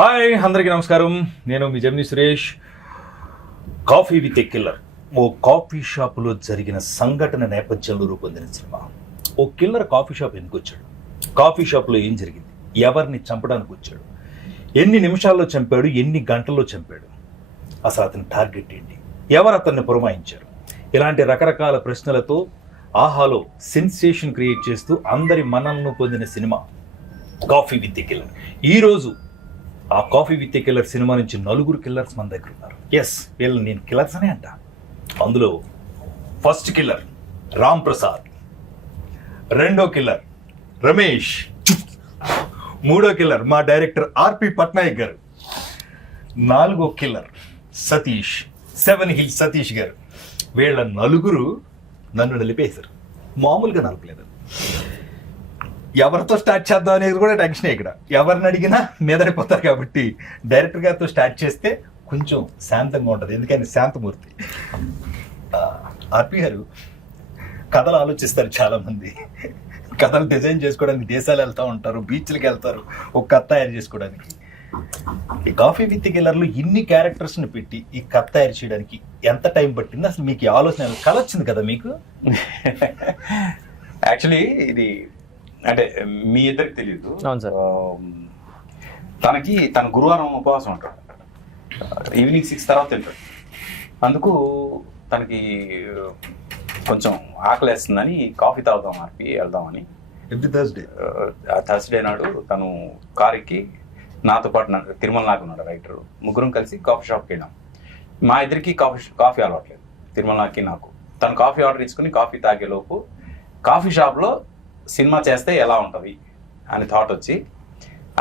Hi అందరికీ నమస్కారం. నేను మీ Jamini Suresh. Coffee with a killer ఓ కాఫీ షాపులో జరిగిన సంఘటన నేపథ్యంలో రూపొందిన సినిమా. ఓ కిల్లర్ కాఫీ షాప్ ఎందుకు వచ్చాడు, కాఫీ షాప్లో ఏం జరిగింది, ఎవరిని చంపడానికి వచ్చాడు, ఎన్ని నిమిషాల్లో చంపాడు, ఎన్ని గంటల్లో చంపాడు, అసలు అతని టార్గెట్ ఏంటి, ఎవరు అతన్ని పురమాయించారు, ఇలాంటి రకరకాల ప్రశ్నలతో ఆహాలో సెన్సేషన్ క్రియేట్ చేస్తూ అందరి మనల్ని పొందిన cinema coffee with a killer. ఈరోజు ఆ coffee with a killer cinema నుంచి 4 కిల్లర్స్ మన దగ్గర ఉన్నారు. ఎస్, వీళ్ళు నేను కిల్లర్స్ అనే అంట. అందులో ఫస్ట్ కిల్లర్ రామ్ ప్రసాద్, రెండో కిల్లర్ రమేష్, మూడో కిల్లర్ మా డైరెక్టర్ ఆర్పి పట్నాయక్ గారు, నాలుగో కిల్లర్ సతీష్, 7 హిల్స్ సతీష్ గారు. వీళ్ళ 4 నన్ను నలిపేశారు. మామూలుగా నలపలేదు. ఎవరితో స్టార్ట్ చేద్దాం అనేది కూడా టెన్షన్. ఇక్కడ ఎవరిని అడిగినా మీదడిపోతారు కాబట్టి డైరెక్టర్ గారితో స్టార్ట్ చేస్తే కొంచెం శాంతంగా ఉంటుంది. ఎందుకని శాంతమూర్తి ఆర్పి గారు కథలు ఆలోచిస్తారు. చాలామంది కథలు డిజైన్ చేసుకోవడానికి దేశాలు వెళ్తూ ఉంటారు, బీచ్లకి వెళ్తారు ఒక కథ తయారు చేసుకోవడానికి. ఈ కాఫీ విత్ కిల్లర్లో ఇన్ని క్యారెక్టర్స్ని పెట్టి ఈ కథ తయారు చేయడానికి ఎంత టైం పట్టింది? అసలు మీకు ఈ ఆలోచన కళ వచ్చింది కదా మీకు? యాక్చువల్లీ ఇది అంటే మీ ఇద్దరికి తెలియదు. అవును సార్. తన గురువారం ఉపవాసం ఉంటాడు, ఈవినింగ్ 6 తర్వాత తింటాడు. అందుకు తనకి కొంచెం ఆకలేస్తుందని కాఫీ తాగుదాం ఆర్పి వెళ్దామని ఎవ్రీ థర్స్డే నాడు తను కారుకి నాతో పాటు తిరుమల నాకు ఉన్నాడు రైటర్, ముగ్గురం కలిసి కాఫీ షాప్కి వెళ్ళాం. మా ఇద్దరికి కాఫీ అలవాట్లేదు, తిరుమలకి నాకు. తను కాఫీ ఆర్డర్ ఇచ్చుకుని కాఫీ తాగేలోపు కాఫీ షాప్లో సినిమా చేస్తే ఎలా ఉంటుంది అని థాట్ వచ్చి,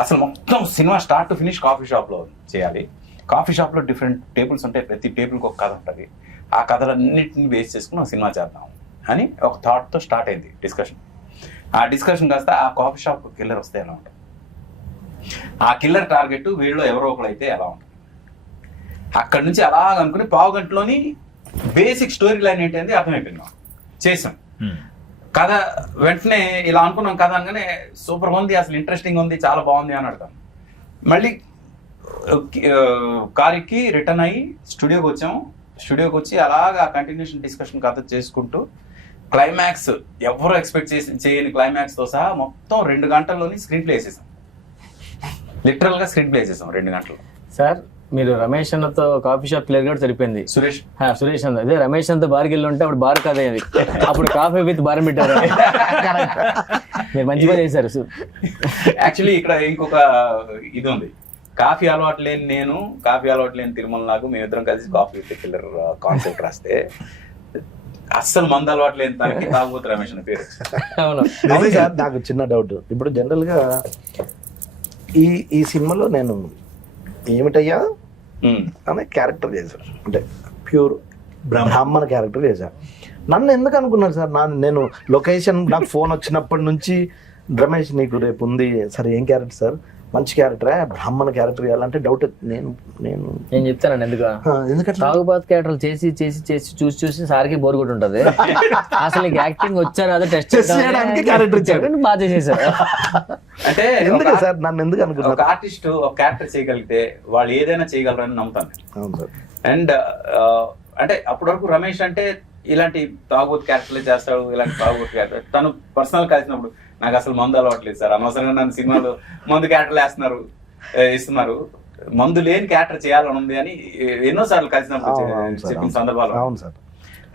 అసలు మొత్తం cinema start to finish coffee షాప్లో చేయాలి. కాఫీ షాప్లో డిఫరెంట్ టేబుల్స్ ఉంటాయి, ప్రతి టేబుల్కి ఒక కథ ఉంటుంది. ఆ కథలన్నింటిని బేస్ చేసుకుని ఒక సినిమా చేద్దాం అని ఒక థాట్తో స్టార్ట్ అయింది డిస్కషన్. ఆ డిస్కషన్ కాస్త ఆ కాఫీ షాప్ కిల్లర్ వస్తే ఎలా ఉంటుంది, ఆ కిల్లర్ టార్గెట్ వీళ్ళు ఎవరో ఒకరు అయితే ఎలా ఉంటుంది. అక్కడి నుంచి అలా అనుకుని 1/2 గంటలోని బేసిక్ స్టోరీ లైన్ ఏంటంటే అర్థమైపోయింది. చేసాం కథ. వెంటనే ఇలా అనుకున్నాం కథ అనగానే సూపర్ ఉంది, అసలు ఇంట్రెస్టింగ్ ఉంది, చాలా బాగుంది అని అడతాం. మళ్ళీ కారుకి రిటర్న్ అయ్యి స్టూడియోకి వచ్చాము. స్టూడియోకి వచ్చి అలాగా కంటిన్యూషన్ డిస్కషన్ కథ చేసుకుంటూ క్లైమాక్స్ ఎవరు ఎక్స్పెక్ట్ చేయని క్లైమాక్స్తో సహా మొత్తం 2 గంటల్లోని స్క్రీన్ ప్లే వేసేసాం. లిటరల్గా స్క్రీన్ ప్లే వేసేసాం 2 గంటలు. సార్, మీరు రమేష్ అన్నతో కాఫీ షాప్ క్లియర్ కూడా సరిపోయింది. సురేష్ అన్న అదే రమేష్ అన్నతో బార్కి వెళ్ళి ఉంటే అప్పుడు బార్ కథ అయ్యేది. అప్పుడు కాఫీ విత్ బార్ పెట్టారు. మీరు మంచిగా చేశారు. యాక్చువల్లీ ఇక్కడ ఇంకొక ఇది ఉంది. కాఫీ అలవాటు లేని తిరుమల నాకు మేమిద్దరం కలిసి కాఫీ విత్ కిల్లర్ కాన్సెప్ట్ రాస్తే అస్సలు మందు అలవాటు లేని తనకి తాగుబోతు రమేష్ అని పేరు. అవును. నాకు చిన్న డౌట్. ఇప్పుడు జనరల్ గా ఈ సినిమాలో నేను ఏమిటయ్యా అనే క్యారెక్టర్ చేశాను, అంటే ప్యూర్ బ్రాహ్మణ క్యారెక్టర్ చేశాను. నన్ను ఎందుకు అనుకున్నారు సార్? నేను లొకేషన్ నాకు ఫోన్ వచ్చినప్పటి నుంచి రమేష్ నీకు రేపు ఉంది సార్, ఏం క్యారెక్టర్ సార్? మంచి క్యారెక్టరే, బ్రాహ్మణ క్యారెక్టర్ చేయాలంటే డౌట్. నేను చెప్తానండి ఎందుకంటే తాగుబాత్ క్యారెక్టర్ చేసి చూసి సార్కి బోర్ కొట్టి ఉంటది. అసలు నీకు యాక్టింగ్ వచ్చారు అదే టెస్ట్ చేయడానికి క్యారెక్టర్ ఇచ్చారు, బాగా చేసేసారు. అంటే ఎందుకు సార్ నన్ను ఎందుకు అనుకున్నారు? ఒక ఆర్టిస్ట్ ఒక క్యారెక్టర్ చేయగలిగితే వాళ్ళు ఏదైనా చేయగలరని నమ్ముతాను. అవును సార్. అండ్ అంటే అప్పటి వరకు రమేష్ అంటే ఇలాంటి తాగుబోతు క్యారెక్టర్లే చేస్తాడు, ఇలాంటి తాగుబోతు క్యారెక్టర్. తను పర్సనల్ కలిసినప్పుడు నాకు అసలు మందు అలవాట్లేదు సార్, అనవసరంగా నన్ను సినిమాలో మందు క్యారెక్టర్లు ఇస్తున్నారు, మందు లేని క్యారెక్టర్ చేయాలని ఉంది అని ఎన్నోసార్లు కలిసినప్పుడు చెప్పిన సందర్భాలు. అవును సార్.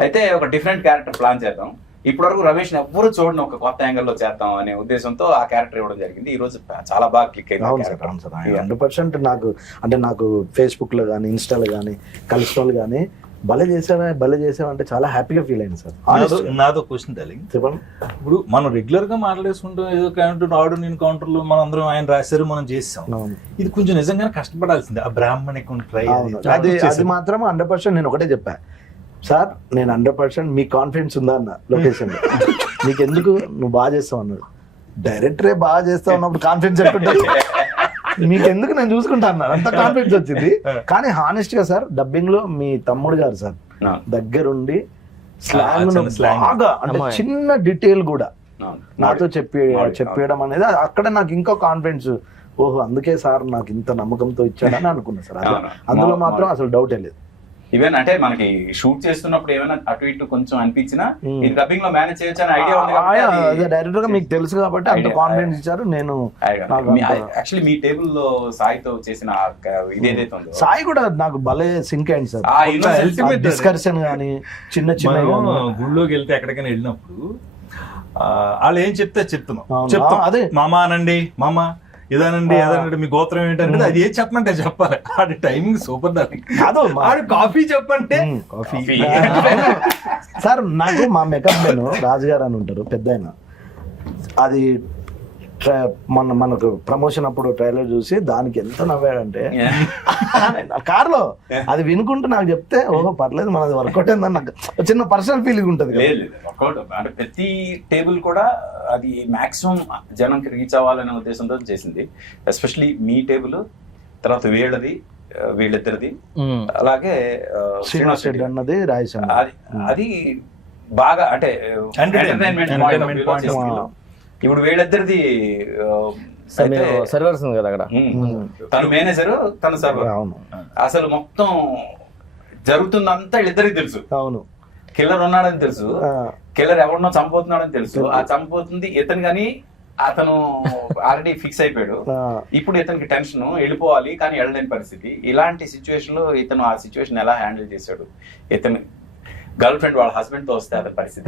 అయితే ఒక డిఫరెంట్ క్యారెక్టర్ ప్లాన్ చేద్దాం, ఇప్పటి వరకు రమేష్ ఎవ్వరు చూడని ఒక కొత్త యాంగిల్లో చేద్దాం అనే ఉద్దేశంతో ఆ క్యారెక్టర్ ఇవ్వడం జరిగింది. ఈ రోజు చాలా బాగా క్లిక్ అయింది. అవును సార్, అవును సార్. 100% నాకు ఫేస్బుక్ లో కానీ ఇన్స్టాలో కానీ కలిసిన వాళ్ళు కానీ భలే చేసావా అంటే చాలా హ్యాపీగా ఫీల్ అయింది సార్. నాదో క్వశ్చన్ డార్లింగ్, చెప్పండి. ఇప్పుడు మనం రెగ్యులర్ గా మాట్లాడేసుకుంటాం, ఏదో కౌంటర్ ఆడు నేను కౌంటర్లు మనం అందరం ఆయన రాశారు మనం చేసాం. ఇది కొంచెం నిజంగానే కష్టపడాల్సిందే ఆ బ్రాహ్మణికం ట్రై. అది మాత్రం 100% నేను ఒకటే చెప్పా సార్, నేను 100% మీ కాన్ఫిడెన్స్ ఉందా అన్న లొకేషన్ నీకు ఎందుకు నువ్వు బాగా చేస్తావు అన్నాడు. డైరెక్టరే బాగా చేస్తావు అన్నప్పుడు కాన్ఫిడెన్స్ ఎట్టుంటే మీకెందుకు నేను చూసుకుంటా అన్నారు, అంత కాన్ఫిడెన్స్ వచ్చింది. కానీ హానెస్ట్ గా సార్ డబ్బింగ్ లో మీ తమ్ముడు గారు సార్ దగ్గరుండి స్లాంగ్ బాగా, అంటే చిన్న డీటెయిల్ కూడా నాతో చెప్పేయడం అనేది అక్కడ నాకు ఇంకో కాన్ఫిడెన్స్ ఓహో అందుకే సార్ నాకు ఇంత నమ్మకంతో ఇచ్చాడని అనుకున్నా సార్. అవును. అందులో మాత్రం అసలు డౌటే లేదు. ఈవెన్ అంటే మనకి షూట్ చేస్తున్నప్పుడు ఏమైనా అటు ఇటు కొంచెం అనిపించినా ఇది డబ్బింగ్ లో మేనేజ్ చేయొచ్చు అని ఐడియా ఉంది కాబట్టి అదే డైరెక్టర్ గా మీకు తెలుసు కాబట్టి అంత idea. కాన్ఫిడెన్స్ ఇచ్చారు. నేను యాక్చువల్లీ మీ టేబుల్ లో సాయితో చేసిన ఇదేదైతే ఉందో సాయి కూడా నాకు భలే సింక్ అయింది సార్. ఆ innocence, ultimate డిస్కషన్ గానీ చిన్న చిన్న మనం గుళ్ళోకి వెళ్తే ఎక్కడికైనా వెళ్ళినప్పుడు వాళ్ళు ఏం చెప్తే చెప్తున్నాం అవును. చెప్తాం. అదే. మామ అనండి, మామ ఇదనండి అదనండి, మీ గోత్రం ఏంటంటే అది ఏం చెప్పమంటే చెప్పాలి. ఆడి టైమింగ్ సూపర్ డార్లింగ్. కాదు ఆడు కాఫీ చెప్పంటే కాఫీ Coffee. సార్ నాకు మా మేకప్ మ్యాన్ రాజుగారు అని ఉంటారు పెద్ద ఆయన. అది మనకు ప్రమోషన్ అప్పుడు ట్రైలర్ చూసి దానికి ఎంత నవ్వాడంటే కార్లో అది వినుకుంటూ నాకు చెప్తే ఓహో పర్లేదు మనది వర్కౌట్ అయిందని నాకు చిన్న పర్సనల్ ఫీలింగ్ ఉంటుంది కదా. లేదు వర్కౌట్ అంటే ప్రతి టేబుల్ కూడా అది మాక్సిమం జనంకి రీచ్ అవ్వాలనే ఉద్దేశంతో చేసింది. ఎస్పెషలీ మీ టేబుల్, తర్వాత వీళ్ళిద్దరిది, అలాగే శ్రీనివాస్ రెడ్డి అన్నది రాయసం. అది బాగా అంటే Entertainment point of view. ఇప్పుడు వీళ్ళిద్దరిది సర్వర్స్ ఉంది కదా అక్కడ. తను మేనేజర్, తను సర్వర్. అవును అసలు మొత్తం జరుగుతుందంతా వీళ్ళిద్దరికి తెలుసు. అవును కిల్లర్ ఉన్నాడని తెలుసు, కిల్లర్ ఎవరినో చంపుతున్నాడని తెలుసు. ఆ చంపుతుంది ఇతను కానీ అతను ఆల్రెడీ ఫిక్స్ అయిపోయాడు. ఇప్పుడు ఇతనికి టెన్షన్, వెళ్ళిపోవాలి కానీ వెళ్ళలేని పరిస్థితి. ఇలాంటి సిచ్యువేషన్ లో ఇతను ఆ సిచ్యువేషన్ ఎలా హ్యాండిల్ చేశాడు, ఇతను గర్ల్ ఫ్రెండ్ వాళ్ళ హస్బెండ్ తో వస్తే అతని పరిస్థితి.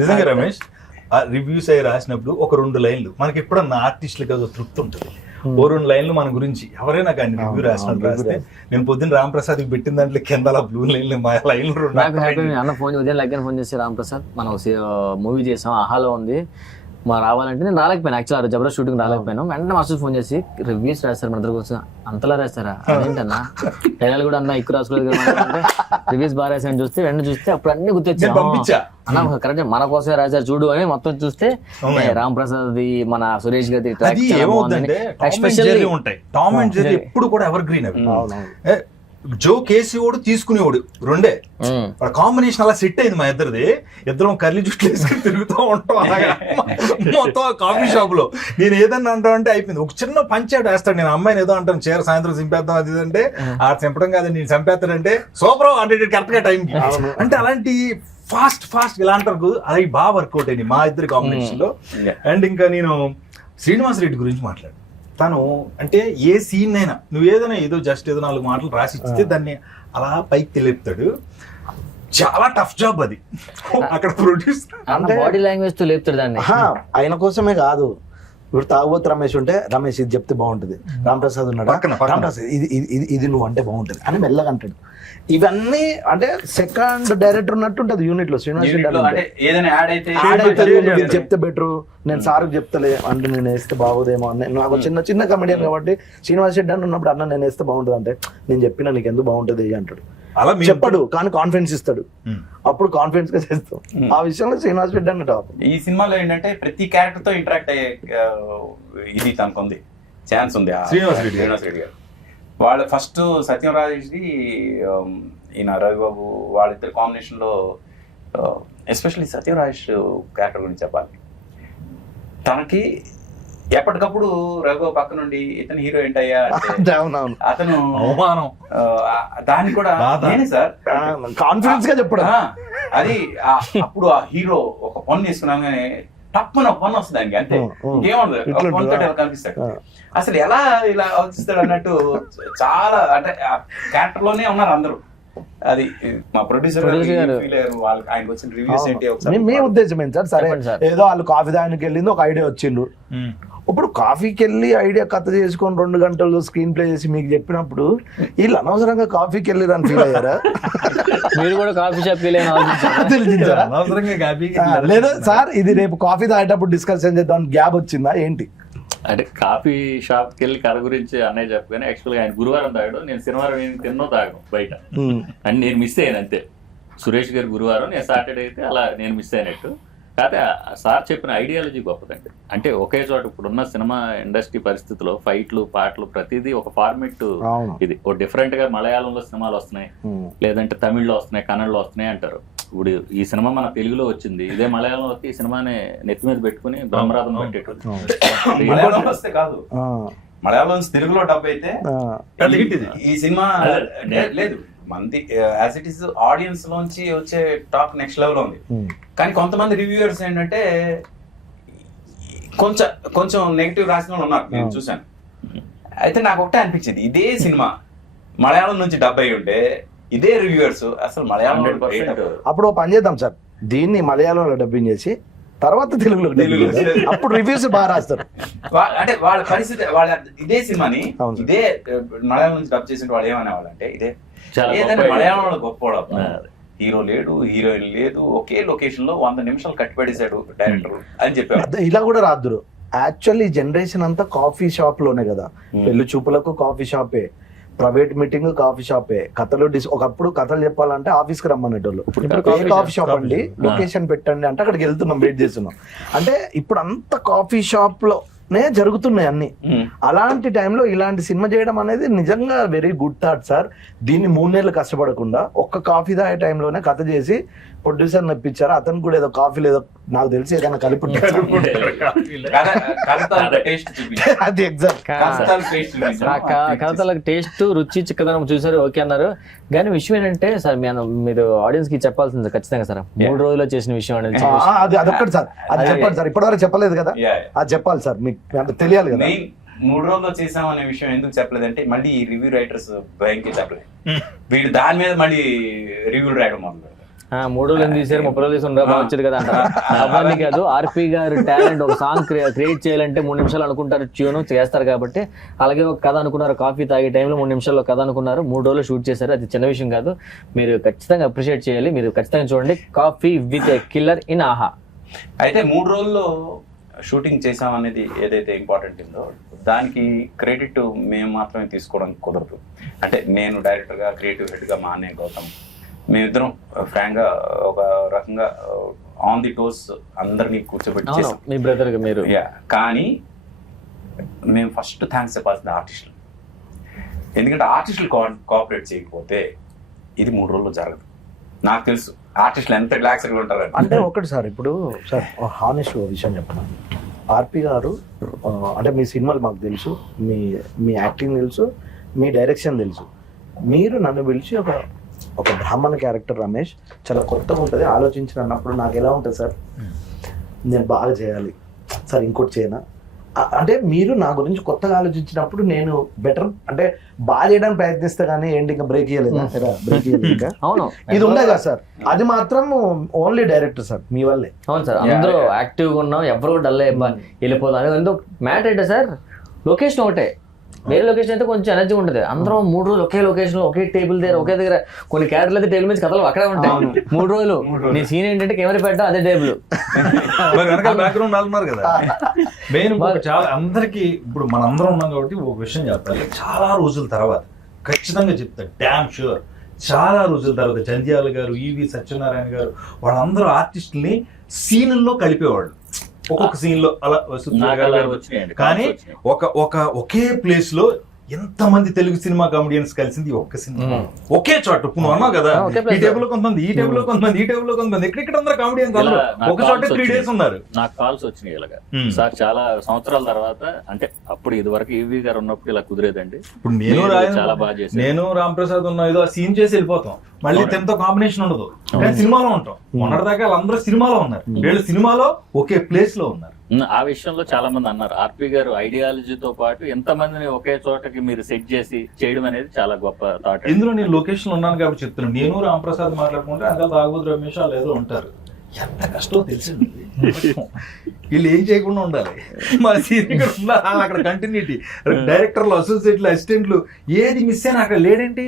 నిజంగా రమేష్ ఆ రివ్యూస్ అయ్యి రాసినప్పుడు ఒక 2 లైన్లు మనకి ఎప్పుడన్నా ఆర్టిస్టులకు అదో తృప్తి ఉంటుంది. ఓ 2 లైన్లు మన గురించి ఎవరైనా కానీ రివ్యూ రాసినప్పుడు రాస్తే, నేను పొద్దున్న రాంప్రసాద్ పెట్టిన దాంట్లో కింద బ్లూ లైన్లు మా లైన్లు నాకు హ్యాపీ. అన్న ఫోన్ ఉదయం లగ్గర ఫోన్ చేసి రాంప్రసాద్ మనం మూవీ చేసాం ఆహాలో ఉంది మా రావాలంటే నేను రాలేకపోయాను. యాక్చువల్ జబర్దస్త్ షూటింగ్ రాలేకపోయాను. వెంటనే మాస్టర్ ఫోన్ చేసి రివ్యూస్ రాస్తారు మన దగ్గర కోసం. అంతలా రాస్తారా అదేంటన్నా డైలాగ్ కూడా అన్న ఎక్కువ రాసుకోలేదు అంటే రివ్యూస్ బాగా రాశాను. చూస్తే వెంటనే చూస్తే అప్పుడు అన్ని గుర్తొచ్చా అన్న కరెక్ట్ మన కోసమే రాశారు చూడు అని మొత్తం చూస్తే రామ్ ప్రసాద్ మన సురేష్ గారి ఉంటాయి. టామ్ అండ్ జెర్రీ ఎప్పుడు కూడా ఎవర్ గ్రీన్ అవి. జో కేసీఓడు తీసుకునేవాడు రెండే, కాంబినేషన్ అలా సెట్ అయింది మా ఇద్దరిది. ఇద్దరం కర్లీ జుట్లు వేసుకుని తిరుగుతూ ఉంటాం అలాగా మొత్తం కాఫీ షాప్ లో. నేను ఏదన్నా అంటా అంటే అయిపోయింది. ఒక చిన్న పంచాడు వేస్తాడు, నేను అమ్మాయిని ఏదో అంటాను చీర సాయంత్రం చింపేద్దాం అది అంటే ఆ చంపడం కాదు నేను చంపేస్తాడంటే సూపర్ అంటే కరెక్ట్ గా టైంకి. అంటే అలాంటి ఫాస్ట్ ఇలా అంటారు, అది బాగా వర్కౌట్ అయింది మా ఇద్దరి కాంబినేషన్ లో. అండ్ ఇంకా నేను శ్రీనివాస్ రెడ్డి గురించి మాట్లాడు. తను అంటే ఏ సీన్ అయినా నువ్వు ఏదైనా ఏదో 4 మాటలు రాసి ఇస్తే దాన్ని అలా పైకి తెలిపుతాడు. చాలా టఫ్ జాబ్ అది. అక్కడ ప్రొడ్యూస్ అంటే బాడీ లాంగ్వేజ్ తో లేపుతాడు దాన్ని. ఆయన కోసమే కాదు, ఇప్పుడు తాగుబోతు రమేష్ ఉంటే రమేష్ ఇది చెప్తే బాగుంటుంది, రామప్రసాద్ ఉన్నాడు రామప్రసాద్ ఇది నువ్వు అంటే బాగుంటుంది అని మెల్లగా అంటాడు. ఇవన్నీ అంటే సెకండ్ డైరెక్టర్ ఉన్నట్టు ఉంటది యూనిట్ లో. శ్రీనివాస్ రెడ్డి చెప్తే బెటర్, నేను సార్కి చెప్తలే అంటే నేను వేస్తే బాగోదేమో అని. నాకు చిన్న కమెడియన్ కాబట్టి శ్రీనివాస్ రెడ్డి అని ఉన్నప్పుడు అన్న నేను వేస్తే బాగుంటుంది అంటే నేను చెప్పినా నీకు ఎందుకు బాగుంటుంది అంటాడు. అలా చెప్పడు కానీ కాన్ఫిడెన్స్ ఇస్తాడు, అప్పుడు కాన్ఫిడెన్స్ గా చేస్తాం. ఆ విషయంలో శ్రీనివాస్ రెడ్డి అన్న టాప్. ఈ సినిమాలో ఏంటంటే ప్రతి క్యారెక్టర్ తో ఇంటరాక్ట్ అయ్యే ఇది తనకు ఉంది, ఛాన్స్ ఉంది. శ్రీనివాస్ రెడ్డి గారు వాళ్ళ ఫస్ట్ సత్యం రాజేష్ది ఈయన రవిబాబు వాళ్ళిద్దరు కాంబినేషన్ లో ఎస్పెషల్లీ సత్యం రాజేష్ క్యారెక్టర్ గురించి చెప్పాలి. తనకి ఎప్పటికప్పుడు రవిబాబు పక్క నుండి ఇతను హీరో ఏంటయ్యా అంటే అతను దాన్ని కూడా నేనే సార్ కాన్ఫిడెన్స్ గా చెప్పడం. అది అప్పుడు ఆ హీరో ఒక పన్ను తీసుకున్నాగానే తప్పని ఒక పన్ను వస్తుంది దానికి, అంతే ఇంకేముండదు కనిపిస్తాడు. అసలు ఎలా ఇలా ఆలోచిస్తాడు అన్నట్టు చాలా అంటే క్యారెక్టర్ లోనే ఉన్నారు అందరూ. అది మా ప్రొడ్యూసర్ వాళ్ళకి ఆయనకు వచ్చిన రివ్యూస్ ఏంటి మీ ఉద్దేశం ఏంటి సార్? సరే ఏదో వాళ్ళు కాఫీ దానికి వెళ్ళింది, ఒక ఐడియా వచ్చిండు. ఇప్పుడు కాఫీకి వెళ్ళి ఐడియా కథ చేసుకొని 2 గంటలు స్క్రీన్ ప్లే చేసి మీకు చెప్పినప్పుడు వీళ్ళు అనవసరంగా కాఫీకి వెళ్ళి అని ఫీల్ అయ్యారా? మీరు కూడా కాఫీ షాప్ లేదా సార్ ఇది రేపు కాఫీ తాగేటప్పుడు డిస్కషన్ చేద్దాం గ్యాప్ వచ్చిందా ఏంటి? అంటే కాఫీ షాప్కి వెళ్ళి కథ గురించి అన్నయ్య చెప్పగానే యాక్చువల్గా ఆయన గురువారం తాగాడు, నేను శనివారం తిన్నో తాగను బయట అని నేను మిస్ అయ్యాను అంతే. సురేష్ గారు గురువారం, నేను సాటర్డే అయితే అలా నేను మిస్ అయినట్టు. కాకపోతే సార్ చెప్పిన ఐడియాలజీ గొప్పదండి. అంటే ఒకే చోట ఇప్పుడున్న సినిమా ఇండస్ట్రీ పరిస్థితిలో ఫైట్లు పాటలు ప్రతిదీ ఒక ఫార్మెట్. ఇది ఓ డిఫరెంట్ గా మలయాళంలో సినిమాలు వస్తున్నాయి, లేదంటే తమిళ్లో వస్తున్నాయి, కన్నడలో వస్తున్నాయి అంటారు. ఇప్పుడు ఈ సినిమా మన తెలుగులో వచ్చింది, ఇదే మలయాళంలో వస్తే ఈ సినిమాని నెత్తి మీద పెట్టుకుని బ్రహ్మరాధం పెట్టేటోళ్ళు. మలయాళంలో వస్తే కాదు, ఆ, మలయాళం నుంచి తెలుగులో డబ్ అయితే ఆ, ఈ సినిమా లేదు మంది యాజ్ ఇట్ ఈస్ ఆడియన్స్ లోంచి వచ్చే టాక్ నెక్స్ట్ లెవెల్ ఉంది. కానీ కొంతమంది రివ్యూయర్స్ ఏంటంటే కొంచెం నెగిటివ్ రాసిన వాళ్ళు ఉన్నారు, నేను చూశాను. అయితే నాకు ఒకటే అనిపించింది, ఇదే సినిమా మలయాళం నుంచి డబ్ అయి ఉంటే ఇదే రివ్యూయర్స్ అసలు మలయాళం 100%. అప్పుడు ఓ పని చేద్దాం సార్, దీన్ని మలయాళంలో డబ్బింగ్ చేసి తర్వాత తెలుగులో dubbing చేద్దాం. అప్పుడు రివ్యూస్ బాగా రాస్తారు. అంటే వాళ్ళ పరిస్థితి వాళ్ళ ఇదే సినిమాని అవును. ఇదే మలయాళం నుంచి డబ్ చేసిన వాళ్ళు ఏమనేవాళ్ళు అంటే ఇదే చాలా ఏదైనా గొప్ప మలయాళంలో గొప్పవాడు, హీరో లేడు, హీరోయిన్ లేదు, ఒకే లొకేషన్ లో 100 నిమిషాలు కట్టిపడేశాడు డైరెక్టర్ అని చెప్పారు. అదే ఇలా కూడా రాదురు. యాక్చువల్లీ ఈ జనరేషన్ అంతా కాఫీ షాప్ లోనే కదా, పెళ్లి చూపులకు కాఫీ షాపే, ప్రైవేట్ మీటింగ్ కాఫీ షాపే, కథలు ఒకప్పుడు కథలు చెప్పాలంటే ఆఫీస్ కి రమ్మనేటోళ్ళు. ఇప్పుడు కాఫీ షాప్ అండి, లొకేషన్ పెట్టండి అంటే అక్కడికి వెళ్తున్నాం, వెయిట్ చేస్తున్నాం. అంటే ఇప్పుడు అంత కాఫీ షాప్ లోనే జరుగుతున్నాయి అన్ని. అలాంటి టైంలో ఇలాంటి సినిమా చేయడం అనేది నిజంగా వెరీ గుడ్ థాట్ సార్. దీన్ని 3 నెలలు కష్టపడకుండా ఒక్క కాఫీ తాగే టైంలోనే కథ చేసి ప్రొడ్యూసర్ నప్పించారు. అతను కూడా ఏదో కాఫీ లేదో నాకు తెలిసి ఏదైనా కలిపి అది ఎగ్జాక్ట్ కథలకు టేస్ట్, రుచి, చిక్కదనం చూసారు, ఓకే అన్నారు. కానీ విషయం ఏంటంటే సార్, మీరు ఆడియన్స్ కి చెప్పాల్సింది ఖచ్చితంగా సార్, 3 రోజుల్లో చేసిన విషయం అనేది. అది అదొక్కటి సార్, అది చెప్పండి సార్. ఇప్పటివరకు చెప్పలేదు కదా, అది చెప్పాలి సార్, మీకు తెలియాలి కదా. 3 రోజుల్లో చేసాం అనే విషయం ఎందుకు చెప్పలేదంటే మళ్ళీ ఈ రివ్యూ రైటర్స్ భయంకి చెప్పలేదు. వీడు దాని మీద మళ్ళీ రివ్యూలు రాయడం మొదలు పెడతారు. 3 రోజులు ఎందుకు తీసారు, 30 రోజులు తీసుకుని వచ్చేది కదా అంటారు. అవన్నీ కాదు, ఆర్పి గారు టాలెంట్, ఒక సాంగ్ క్రియేట్ చేయాలంటే 3 నిమిషాలు అనుకుంటారు, ట్యూన్ చేస్తారు కాబట్టి. అలాగే ఒక కథ అనుకున్నారు, కాఫీ తాగే టైంలో 3 నిమిషాల్లో కథ అనుకున్నారు, 3 రోజులు షూట్ చేశారు. అది చిన్న విషయం కాదు, మీరు ఖచ్చితంగా అప్రిషియేట్ చేయాలి. మీరు ఖచ్చితంగా చూడండి coffee with a killer in ఆహా. అయితే 3 రోజుల్లో షూటింగ్ చేసాం అనేది ఏదైతే ఇంపార్టెంట్ ఉందో దానికి క్రెడిట్ మేము మాత్రమే తీసుకోవడం కుదరదు. అంటే నేను డైరెక్టర్గా, క్రియేటివ్ హెడ్గా మా అన్నయ్య గౌతమ్, మేమిద్దరం ఫ్రాంక్ గా ఒక రకంగా ఆన్ ది టోస్ అందరినీ కూర్చోబెట్టి చేసాం. మీ బ్రదర్ మీరు. కానీ మేము ఫస్ట్ థ్యాంక్స్ చెప్పాల్సింది ఆర్టిస్టులు. ఎందుకంటే ఆర్టిస్టులు కోఆపరేట్ చేయకపోతే ఇది 3 రోజుల్లో జరగదు. నాకు తెలుసు ఆర్టిస్టులు ఎంత రిలాక్స్గా ఉంటారు అంటే. ఒకటి సార్, ఇప్పుడు సార్ హానెస్ట్ విషయం చెప్పను, ఆర్పి గారు అంటే మీ సినిమాలు మాకు తెలుసు, మీ యాక్టింగ్ తెలుసు, మీ డైరెక్షన్ తెలుసు. మీరు నన్ను పిలిచి ఒక బ్రాహ్మణ క్యారెక్టర్ రమేష్ చాలా కొత్తగా ఉంటుంది ఆలోచించిన అన్నప్పుడు నాకు ఎలా ఉంటుంది సార్, నేను బాగా చేయాలి సార్, ఇంకోటి చేయనా అంటే మీరు నా గురించి కొత్తగా ఆలోచించినప్పుడు నేను బెటర్ అంటే బాగా చేయడానికి ప్రయత్నిస్తా, కానీ ఏంటి ఇంకా బ్రేక్ ఇయ్యలేదు, బ్రేక్ ఇయ్యలేదు. అవును, ఇది ఉండే కదా సార్, అది మాత్రం ఓన్లీ డైరెక్టర్ సార్ మీ వల్లే. అవును సార్, అందరూ యాక్టివ్ గా ఉన్నాం, ఎవరు డల్ వెళ్ళిపోతాం. ఎందుకు మ్యాటర్ ఏంటో సార్, లొకేషన్ ఒకటే, వేరే లొకేషన్ అయితే కొంచెం ఎనర్జీ ఉంటుంది. అందరం 3 రోజులు ఒకే లొకేషన్ లో, ఒకే టేబుల్ దగ్గర, ఒకే దగ్గర. కొన్ని క్యారెక్టర్లు అయితే టేబుల్ మీద కథలు అక్కడే ఉంటాయి. 3 రోజులు నీ సీన్ ఏంటంటే కెమెరా పెట్టడం అదే టేబుల్, బ్యాక్గ్రౌండ్ ఉన్నారు కదా. మెయిన్ చాలా అందరికి ఇప్పుడు మనందరం ఉన్నాం కాబట్టి ఒక విషయం చెప్పాలి, చాలా రోజుల తర్వాత ఖచ్చితంగా చెప్తా, డ్యామ్ షూర్, చాలా రోజుల తర్వాత జంధ్యాల గారు, ఈవి సత్యనారాయణ గారు, వాళ్ళందరూ ఆర్టిస్టుల్ని సీన్ల్లో కలిపేవాళ్ళు. ఒక్కొక్క సీన్ లో అలా కానీ ఒకే ప్లేస్ లో ఎంతమంది తెలుగు సినిమా కామెడియన్స్ కలిసింది ఒక్క సినిమా, ఒకే చోట. ఇప్పుడు నువ్వు అన్నావు కదా, ఈ టేబుల్ లో కొంతమంది, ఈ టేబుల్ లో కొంతమంది, ఈ టేబుల్ లో కొంతమంది, ఎక్కడెక్కడ అందరూ కామెడియన్స్ ఒక చోట 3 days ఉన్నారు. నాకు కాల్స్ వచ్చినాయి ఇలాగా సార్, చాలా సంవత్సరాల తర్వాత. అంటే అప్పుడు ఇది వరకు ఈవీ గారు ఉన్నప్పుడు ఇలా కుదిరేదండి. ఇప్పుడు చాలా బాగా చేసి నేను రాంప్రసాద్ ఉన్నా ఏదో సీన్ చేసి వెళ్ళిపోతాం, మళ్ళీ తనతో కాంబినేషన్ ఉండదు, కానీ సినిమాలో ఉంటాం. మొన్నటిదాకా వాళ్ళందరూ సినిమాలో ఉన్నారు, వీళ్ళు సినిమాలో ఒకే ప్లేస్ లో ఉన్నారు. ఆ విషయంలో చాలా మంది అన్నారు, ఆర్పి గారు ఐడియాలజీతో పాటు ఎంతమందిని ఒకే చోటకి మీరు సెట్ చేసి చేయడం అనేది చాలా గొప్ప థాట్. ఇందులో నేను లొకేషన్ ఉన్నాను కాబట్టి చెప్తున్నాను. నేను రాంప్రసాద్ మాట్లాడుకుంటే అంకల్ తాగుబోతు రమేష్ వాళ్ళు ఏదో ఉంటారు, ఎంత కష్టం తెలిసింది. వీళ్ళు ఏం చేయకుండా ఉండాలి, మా సీనియర్ ఉండాలి, అక్కడ కంటిన్యూటీ, డైరెక్టర్లు, అసోసియేట్లు, అసిస్టెంట్లు, ఏది మిస్ అయినా అక్కడ లేడంటే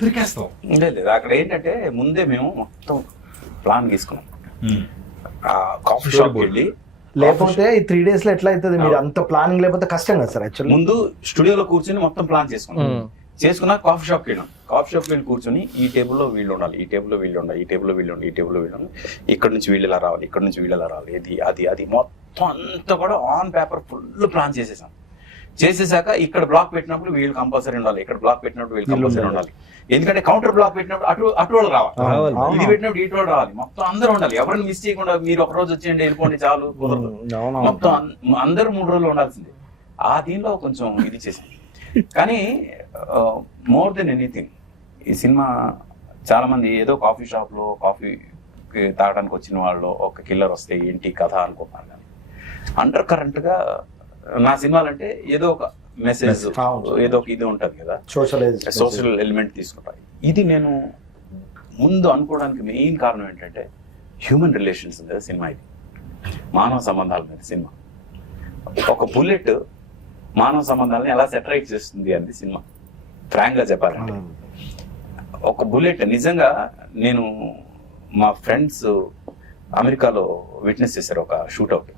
దొరికేస్తాం. లేదు, అక్కడ ఏంటంటే ముందే మేము మొత్తం ప్లాన్ తీసుకున్నాం. కాఫీ షాప్ వెళ్ళి, లేకపోతే ఈ 3 days లో ఎట్లా అవుతుంది, మీరు అంత ప్లానింగ్ లేకపోతే కష్టం కదా సార్. యాక్చువల్లీ ముందు స్టూడియోలో కూర్చొని మొత్తం ప్లాన్ చేసుకున్నా కాఫీ షాప్కి వెళ్ళాం. కాఫీ షాప్కి వెళ్ళి కూర్చొని ఈ టేబుల్లో వీళ్ళు ఉండాలి, ఈ టేబుల్లో వీళ్ళు ఉండాలి, ఈ టేబుల్లో వీళ్ళు ఉండాలి, ఈ టేబుల్లో వీళ్ళు ఉండాలి, ఇక్కడ నుంచి వీళ్ళు ఇలా రావాలి, ఇక్కడ నుంచి వీళ్ళు ఇలా రావాలి, ఇది అది మొత్తం అంతా కూడా ఆన్ పేపర్ ఫుల్ ప్లాన్ చేసేసాం. చేసేసాక ఇక్కడ బ్లాక్ పెట్టినప్పుడు వీళ్ళు కంపల్సరీ ఉండాలి, ఇక్కడ బ్లాక్ పెట్టినప్పుడు వీళ్ళు కంపల్సరీ ఉండాలి. ఎందుకంటే కౌంటర్ బ్లాక్ పెట్టినప్పుడు అటు వాళ్ళు రావాలి, ఇది పెట్టినప్పుడు ఇటు వాళ్ళు రావాలి, మొత్తం అందరూ ఉండాలి. ఎవరిని మిస్ చేయకుండా మీరు ఒక రోజు వచ్చేయండి వెళ్ళిపోండి చాలు కుదరదు. మొత్తం అందరూ 3 రోజులు ఉండాల్సిందే. ఆ దీనిలో కొంచెం ఇది చేసింది. కానీ మోర్ దెన్ ఎనీథింగ్ ఈ సినిమా చాలా మంది ఏదో కాఫీ షాప్ లో కాఫీ తాగడానికి వచ్చిన వాళ్ళు ఒక కిల్లర్ వస్తే ఏంటి కథ అనుకుంటున్నారు. కానీ అండర్ కరెంట్ గా నా సినిమాలంటే ఏదో ఒక మెసేజ్, ఏదో ఒక ఇది ఉంటది కదా, సోషల్ ఎలిమెంట్ తీసుకుంటారు. ఇది నేను ముందు అనుకోవడానికి మెయిన్ కారణం ఏంటంటే హ్యూమన్ రిలేషన్స్ మీద సినిమా, ఇది మానవ సంబంధాల మీద సినిమా. ఒక బుల్లెట్ మానవ సంబంధాలను ఎలా సెటరైట్ చేస్తుంది అనేది సినిమా. ఫ్రాంక్ గా చెప్పాలంటే ఒక బుల్లెట్ నిజంగా నేను మా ఫ్రెండ్స్ అమెరికాలో విట్నెస్ చేశారు ఒక షూట్అవుట్.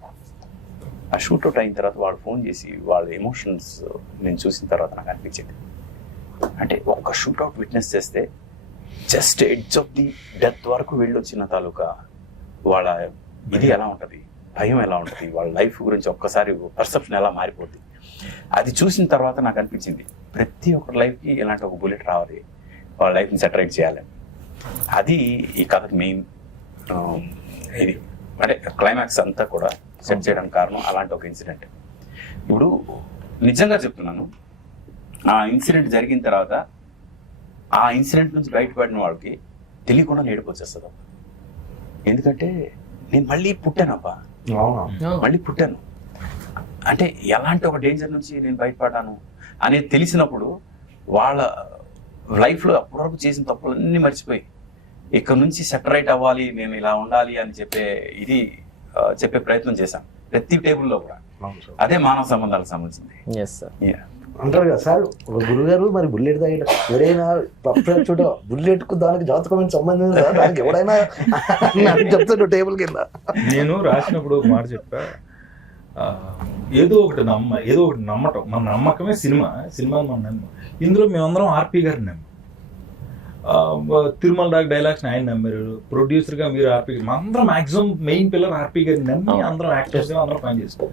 ఆ షూట్అవుట్ అయిన తర్వాత వాళ్ళు ఫోన్ చేసి వాళ్ళ ఎమోషన్స్ నేను చూసిన తర్వాత నాకు అనిపించింది, అంటే ఒక షూట్అవుట్ విట్నెస్ చేస్తే just edge of the death వరకు వెళ్ళొచ్చిన తాలూకా వాళ్ళ ఇది ఎలా ఉంటుంది, భయం ఎలా ఉంటుంది, వాళ్ళ లైఫ్ గురించి ఒక్కసారి పర్సెప్షన్ ఎలా మారిపోద్ది. అది చూసిన తర్వాత నాకు అనిపించింది ప్రతి ఒక్కరి లైఫ్కి ఇలాంటి ఒక బుల్లెట్ రావాలి, వాళ్ళ లైఫ్ని సెటరైట్ చేయాలి. అది ఈ కథకి మెయిన్ ఇది, అంటే క్లైమాక్స్ అంతా కూడా సెట్ చేయడానికి కారణం అలాంటి ఒక ఇన్సిడెంట్. ఇప్పుడు నిజంగా చెప్తున్నాను, ఆ ఇన్సిడెంట్ జరిగిన తర్వాత ఆ ఇన్సిడెంట్ నుంచి బయటపడిన వాళ్ళకి తెలియకుండా ఏడుపు వచ్చేస్తుంది. ఎందుకంటే నేను మళ్ళీ పుట్టానబ్బా, మళ్ళీ పుట్టాను అంటే ఎలాంటి ఒక డేంజర్ నుంచి నేను బయటపడ్డాను అనేది తెలిసినప్పుడు వాళ్ళ లైఫ్లో అప్పటివరకు చేసిన తప్పులన్నీ మర్చిపోయి ఇక్కడ నుంచి సెటరైట్ అవ్వాలి, నేను ఇలా ఉండాలి అని చెప్పే ప్రయత్నం చేశాను ప్రతి టేబుల్లో కూడా. అదే మానవ సంబంధాలకు సంబంధించింది. అంటారు కదా సార్, ఒక గురుగారు మరి బుల్లెట్ తాగిట ఎవరైనా చూడ బుల్లెట్ కు దానికి జాతకమైన సంబంధం ఉందా, దానికి ఎవరైనా చెప్తాడు టేబుల్ కింద. నేను రాసినప్పుడు ఒక మాట చెప్పా, ఏదో ఒకటి నమ్మటం, మన నమ్మకమే సినిమా మన నమ్మకం. ఇందులో మేమందరం ఆర్పి గారిని నమ్మాం, తిరుమల రాగ్ డైలాగ్స్ ఆయన నమ్మారు, ప్రొడ్యూసర్గా మీరు ఆర్పి గారు, అందరం మాక్సిమం మెయిన్ పిల్లర్ ఆర్పి గారిని నమ్మి అందరం యాక్టర్స్గా అందరం పని చేస్తాం.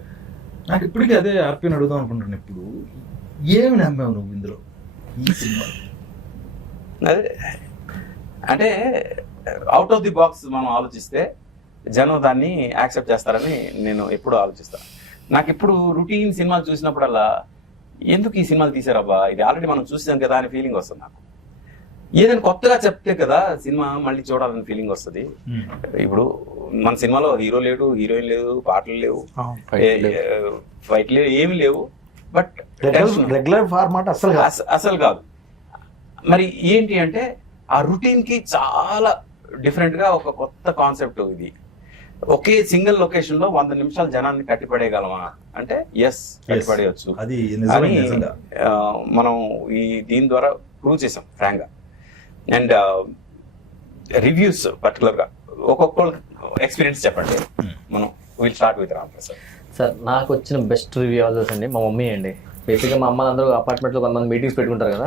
నాకు ఇప్పటికీ అదే ఆర్పిని అడుగుదాం అనుకుంటున్నాను, ఇప్పుడు ఏమి నమ్మావు నువ్వు ఇందులో ఈ సినిమా? అదే అంటే అవుట్ ఆఫ్ ది బాక్స్ మనం ఆలోచిస్తే జనం దాన్ని యాక్సెప్ట్ చేస్తారని నేను ఎప్పుడు ఆలోచిస్తాను. నాకు ఇప్పుడు రొటీన్ సినిమాలు చూసినప్పుడల్లా ఎందుకు ఈ సినిమాలు తీసారబ్బా, ఇది ఆల్రెడీ మనం చూసాం కదా అని ఫీలింగ్ వస్తుంది నాకు. ఏదైనా కొత్తగా చెప్తే కదా సినిమా మళ్ళీ చూడాలని ఫీలింగ్ వస్తుంది. ఇప్పుడు మన సినిమాలో హీరో లేడు, హీరోయిన్ లేదు, పాటలు లేవు, ఫైట్ లేవు, ఏమి లేవు, బట్ రెగ్యులర్ ఫార్మాట్ అసలు కాదు. మరి ఏంటి అంటే ఆ రొటీన్ కి చాలా డిఫరెంట్ గా ఒక కొత్త కాన్సెప్ట్ ఇది. ఒకే సింగిల్ లొకేషన్ లో 100 నిమిషాలు జనాన్ని కట్టిపడేయగలమా అంటే ఎస్, కట్టిపడేయచ్చు అని మనం ఈ దీని ద్వారా ప్రూవ్ చేసాం ఫ్రాంక్ గా. అండ్ రివ్యూస్ పర్టికులర్ గా ఒక్కొక్కరు ఎక్స్పీరియన్స్ చెప్పండి. మనం will start with Ram Prasad sir. నాకు వచ్చిన బెస్ట్ రివ్యూ అండి మా మమ్మీ అండి. బేసిక్గా మా అమ్మ అందరూ అపార్ట్మెంట్లో కొంతమంది మీటింగ్స్ పెట్టుకుంటారు కదా,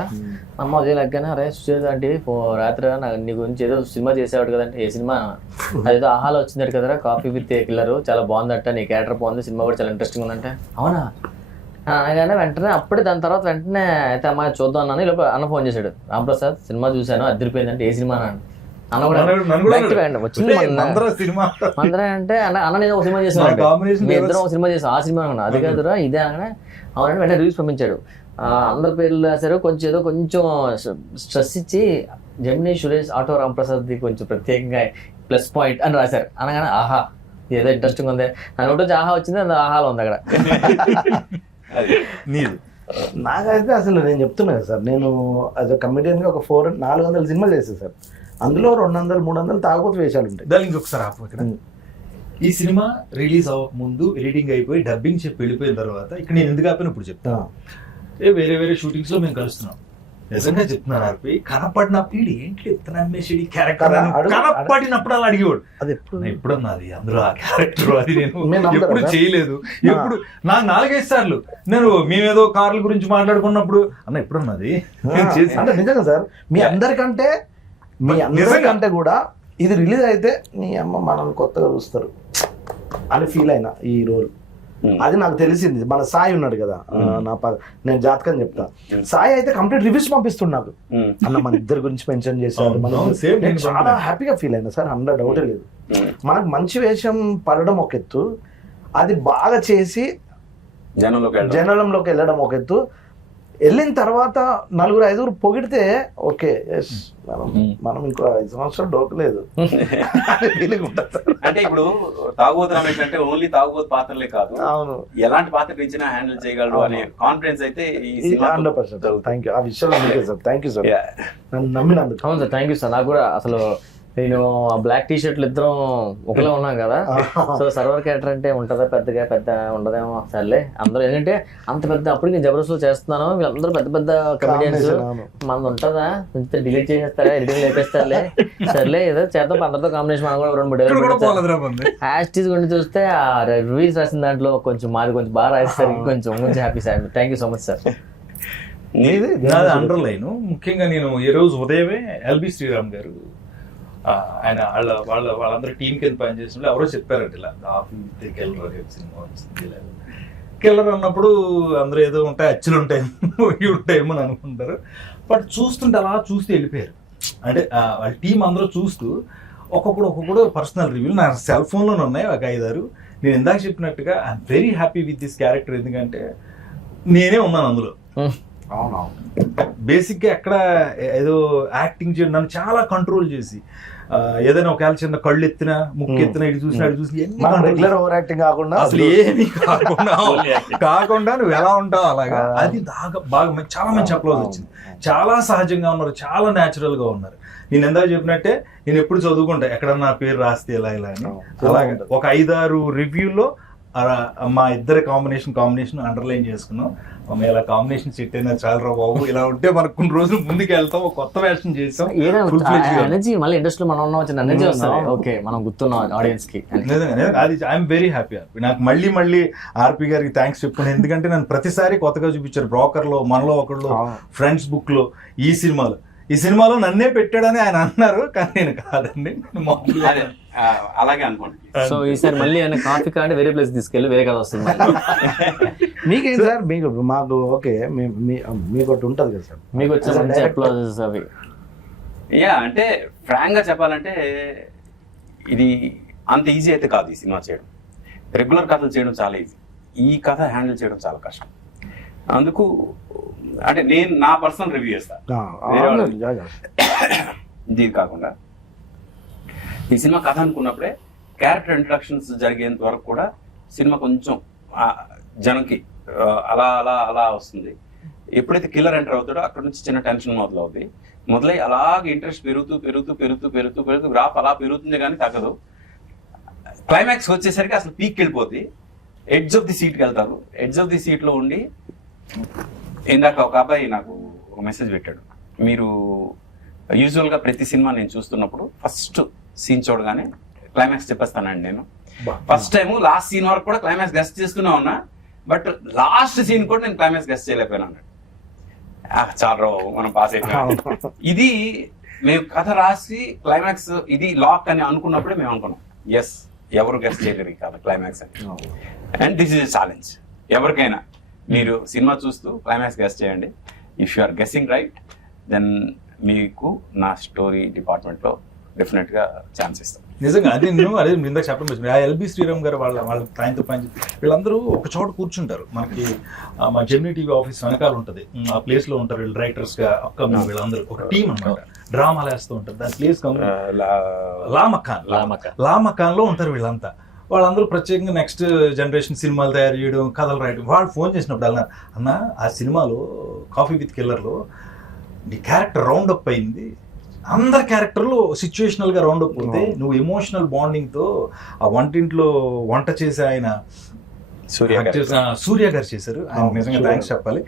మా అమ్మ అదే లెక్కనే అరే సుచేత అంటే రాత్రి నీ గురించి ఏదో సినిమా చేసేవాడు కదంటే, ఏ సినిమా అదేదో ఆహాలో వచ్చింది కదరా కాఫీ విత్ కిల్లర్, చాలా బాగుందట, నీ క్యారెక్టర్ బాగుంది, సినిమా కూడా చాలా ఇంట్రెస్టింగ్ ఉందంటే అవునా అనగానే వెంటనే అప్పుడే దాని తర్వాత వెంటనే అయితే అమ్మాయి చూద్దాం అన్నాను. ఇలా అన్న ఫోన్ చేశాడు, రాంప్రసాద్ సినిమా చూశాను అదిరిపోయిందంటే, ఏ సినిమా అన్న కూడా వచ్చింది అందరూ అంటే అన్న నేను ఒక సినిమా చేశాను, మీ ఇద్దరం ఒక సినిమా చేసాం, ఆ సినిమా అనుకున్నా, అది కాదురా ఇదే అనగానే అవునంటే వెంటనే రివ్యూస్ పంపించాడు. అందరి పేర్లు రాశారు, కొంచెం ఏదో కొంచెం స్ట్రెస్ ఇచ్చి జెమినీ సురేష్ ఆటో రాంప్రసాద్ది కొంచెం ప్రత్యేకంగా ప్లస్ పాయింట్ అని రాశారు. అనగానే ఆహా ఏదో ఇంట్రెస్టింగ్ ఉంది అని ఒకటి ఆహా వచ్చింది, అది ఆహాలో ఉంది అక్కడ. నాకైతే అసలు నేను చెప్తున్నా కదా సార్, నేను అది కమిడియన్గా ఒక 400 సినిమాలు చేస్తాను సార్, అందులో 200-300 తాగుబోతు వేషాలు ఉంటాయి. దాని ఇంకొకసారి ఆపు. ఈ సినిమా రిలీజ్ అవ్వక ముందు ఎడిటింగ్ అయిపోయి డబ్బింగ్ చెప్పి వెళ్ళిపోయిన తర్వాత ఇక్కడ నేను ఎందుకు ఆపాను ఇప్పుడు చెప్తా. వేరే వేరే షూటింగ్స్ లో మేము కలుస్తున్నాం, నిజంగా చెప్తున్నాను ఆర్పి, కనపడినప్పుడు ఏంటి ఎత్తనమ్మేసి క్యారెక్టర్ కనపడినప్పుడు అలా అడిగేవాడు, అది ఎప్పుడన్నది అందులో ఆ క్యారెక్టర్, అది నేను ఎప్పుడు చేయలేదు. ఎప్పుడు నాకు 4-5 సార్లు నేను మేమేదో కార్ల గురించి మాట్లాడుకున్నప్పుడు అన్న ఎప్పుడన్నది అంటే నిజంగా సార్, మీ అందరికంటే కూడా ఇది రిలీజ్ అయితే మీ అమ్మ మనల్ని కొత్తగా చూస్తారు అని ఫీల్ అయినా ఈ రోల్ అది నాకు తెలిసింది. మన సాయి ఉన్నాడు కదా, నేను జాతకం చెప్తా, సాయి అయితే కంప్లీట్ రివ్యూస్ పంపిస్తున్నాడు అన్న మన ఇద్దరి గురించి మెన్షన్ చేశారు. నేను చాలా హ్యాపీగా ఫీల్ అయినా సార్, 100 డౌటే లేదు. మనకు మంచి వేషం పడడం ఒక ఎత్తు, అది బాగా చేసి జనంలోకి వెళ్ళడం ఒక ఎత్తు, వెళ్ళిన తర్వాత 4-5 పొగిడితే ఓకే, మనం ఇంకో 5 సంవత్సరాలు డోకలేదు. అంటే ఇప్పుడు తాగుబోతు రమేష్ అంటే ఓన్లీ తాగుబోతు పాత్రలే కాదు, అవును, ఎలాంటి పాత్ర ఇచ్చినా హ్యాండిల్ చేయగలడు అనే కాన్ఫిడెన్స్ అయితే ఈ 100%. థ్యాంక్ యూ ఆ విషయంలో, సార్ థ్యాంక్ యూ సార్, నన్ను నమ్మినందుకు. అవును సార్, థ్యాంక్ యూ సార్. నాకు కూడా అసలు నేను ఆ బ్లాక్ టీ షర్ట్లు ఇద్దరం ఒకలా ఉన్నాం కదా, సో సర్వర్ క్యారెక్టర్ అంటే ఉంటుందా పెద్ద ఉండదేమో, సర్లే అందరూ ఏంటంటే అంత పెద్ద, అప్పుడు నేను జబర్దస్త్ చేస్తున్నాను, వీళ్ళందరూ పెద్ద కమెడియన్స్, మనది ఉంటుందా కొంచెం డిలీట్ చేసేస్తారా, ఎడిటింగ్ లేపేస్తారులే, సర్లే ఏదో చేద్దాం అందరితో కాంబినేషన్, మనం కూడా 2-3 హ్యాష్ గురించి చూస్తే ఆ రివ్యూస్ రాసిన దాంట్లో కొంచెం మాది కొంచెం బాగా రాసేసరికి కొంచెం happy sir. Thank you so much sir. నాది అండర్లైన్ ముఖ్యంగా నేను ఈ రోజు ఉదయమే ఎల్బి శ్రీరామ్ గారు ఆయన వాళ్ళందరూ టీం కింద పనిచేసినప్పుడు ఎవరో చెప్పారంట, ఇలా కాఫీ కిల్లర్ సినిమా వచ్చింది. కిల్లర్ అన్నప్పుడు అందరూ ఏదో ఉంటాయి, అచ్చులు ఉంటాయి, ఇవి ఉంటాయేమో అని అనుకుంటారు. బట్ చూస్తుంటే అలా చూస్తూ వెళ్ళిపోయారు. అంటే వాళ్ళ టీం అందరూ చూస్తూ ఒక్కొక్కడు పర్సనల్ రివ్యూలు నా సెల్ ఫోన్లోనే ఉన్నాయి ఒక 5-6. నేను ఇందాక చెప్పినట్టుగా I'm very happy with this character, ఎందుకంటే నేనే ఉన్నాను అందులో. బేసిక్గా ఎక్కడ ఏదో యాక్టింగ్ చేయడం, నన్ను చాలా కంట్రోల్ చేసి ఏదైనా ఒకవేళ చిన్న కళ్ళు ఎత్తినా ముక్కు ఎత్తినా ఇటు చూసినా ఇటు చూసి రెగ్యులర్ ఓవర్ యాక్టింగ్ కాకుండా అసలు ఏమీ కాకుండా నువ్వు ఎలా ఉంటావు అలాగా, అది బాగా చాలా మంచి అప్లోజ్ వచ్చింది. చాలా సహజంగా ఉన్నారు, చాలా న్యాచురల్ గా ఉన్నారు. నేను ఎందాక చెప్పినట్టే నేను ఎప్పుడు చదువుకుంటా ఎక్కడన్నా నా పేరు రాస్తే ఇలా అని. అలాగే ఒక 5-6 రివ్యూలో మా ఇద్దరి కాంబినేషన్ అండర్లైన్ చేసుకున్నాం. ఇలా కాంబినేషన్ సెట్ అయినా చాలా రా బాబు, ఇలా ఉంటే మనకు కొన్ని రోజులు ముందుకు వెళ్తాం, ఒక కొత్త వేషన్ చేస్తాం. ఎనర్జీ మళ్ళీ ఇండస్ట్రీలో మనం ఉన్నాం, వచ్చిన ఎనర్జీ వస్తుంది. ఓకే, మనం గుర్తున్నాం ఆడియన్స్ కి. అది ఐఎమ్ వెరీ హ్యాపీ. నాకు మళ్ళీ ఆర్పి గారికి థ్యాంక్స్ చెప్పుకున్నాను, ఎందుకంటే నన్ను ప్రతిసారి కొత్తగా చూపించారు. బ్రోకర్ లో, మనలో ఒకళ్ళు, ఫ్రెండ్స్ బుక్ లో, ఈ సినిమాలో నన్నే పెట్టాడని ఆయన అన్నారు, కానీ నేను కాదండి, అలాగే అనుకోండి. సో ఈసారి మళ్ళీ ఆయన కాఫీ కాంటే వేరే ప్లేస్ తీసుకెళ్ళి వేరే కథ వస్తుంది. మీకేం సార్, మాకు ఓకే, మీకు ఒకటి ఉంటుంది కదా సార్, మీకు వచ్చే మంచి అప్లాజెస్ అవి. అంటే ఫ్రాంక్ గా చెప్పాలంటే ఇది అంత ఈజీ అయితే కాదు ఈ సినిమా చేయడం. రెగ్యులర్ కథలు చేయడం చాలా ఈజీ, ఈ కథ హ్యాండిల్ చేయడం చాలా కష్టం. అందుకు అంటే నేను నా పర్సనల్ రివ్యూ చేస్తాను. ఇది కాకుండా ఈ సినిమా కథ అనుకున్నప్పుడే క్యారెక్టర్ ఇంట్రడక్షన్స్ జరిగేంత వరకు కూడా సినిమా కొంచెం జనంకి అలా అలా అలా వస్తుంది. ఎప్పుడైతే కిల్లర్ ఎంటర్ అవుతాడో అక్కడ నుంచి చిన్న టెన్షన్ మొదలై అలాగే ఇంట్రెస్ట్ పెరుగుతూ గ్రాఫ్ అలా పెరుగుతుంది కానీ తగ్గదు. క్లైమాక్స్ వచ్చేసరికి అసలు పీక్ వెళ్ళిపోద్ది, ఎడ్జ్ ఆఫ్ ది సీట్కి వెళ్తారు. ఎడ్జ్ ఆఫ్ ది సీట్లో ఉండి ఇందాక ఒక అబ్బాయి నాకు ఒక మెసేజ్ పెట్టాడు, మీరు యూజువల్గా ప్రతి సినిమా నేను చూస్తున్నప్పుడు ఫస్ట్ సీన్ చూడగానే క్లైమాక్స్ చెప్పేస్తానండి. నేను ఫస్ట్ టైం లాస్ట్ సీన్ వరకు కూడా క్లైమాక్స్ గెస్ట్ చేస్తూనే ఉన్నా, బట్ లాస్ట్ సీన్ కూడా నేను క్లైమాక్స్ గెస్ట్ చేయలేకపోయినా అన్నాడు. చాలా మనం పాస్ అయిపోయాం. ఇది మేము కథ రాసి క్లైమాక్స్ ఇది లాక్ అని అనుకున్నప్పుడే మేము అనుకున్నాం, ఎస్ ఎవరు గెస్ట్ చేయలేరు కదా క్లైమాక్స్ అని. And this is a challenge ఎవరికైనా. మీరు సినిమా చూస్తూ క్లైమాక్స్ గెస్ట్ చేయండి. If you are guessing right, then మీకు నా స్టోరీ డిపార్ట్మెంట్లో డెఫినెట్గా ఛాన్స్ ఇస్తాం. నిజంగా అదే ఇందాక చెప్పడం వచ్చింది. ఆ ఎల్బి శ్రీరామ్ గారు వాళ్ళ ఆయనతో పని వీళ్ళందరూ ఒక చోట కూర్చుంటారు. మనకి మా జెమినీ టీవీ ఆఫీస్ వెనకాల ఉంటుంది, ఆ ప్లేస్ లో ఉంటారు వీళ్ళు రైటర్స్ గా. అప్కమింగ్ వీళ్ళందరూ ఒక టీం అనమాట, డ్రామాలు వేస్తూ ఉంటారు. దాని ప్లేస్ లామకాన్ లో ఉంటారు వీళ్ళంతా. వాళ్ళందరూ ప్రత్యేకంగా నెక్స్ట్ జనరేషన్ సినిమాలు తయారు చేయడం, కథలు రాయడం. వాళ్ళు ఫోన్ చేసినప్పుడు అన్న ఆ సినిమాలో కాఫీ విత్ కిల్లర్లో నీ క్యారెక్టర్ రౌండప్ అయింది, అందరి క్యారెక్టర్లు సిచ్యువేషనల్ గా రౌండప్ అవుతే నువ్వు ఎమోషనల్ బాండింగ్ తో ఆ వంటింట్లో వంట చేసే ఆయన సూర్య గారు చేశారు. ఆయన నిజంగా థ్యాంక్స్ చెప్పాలి.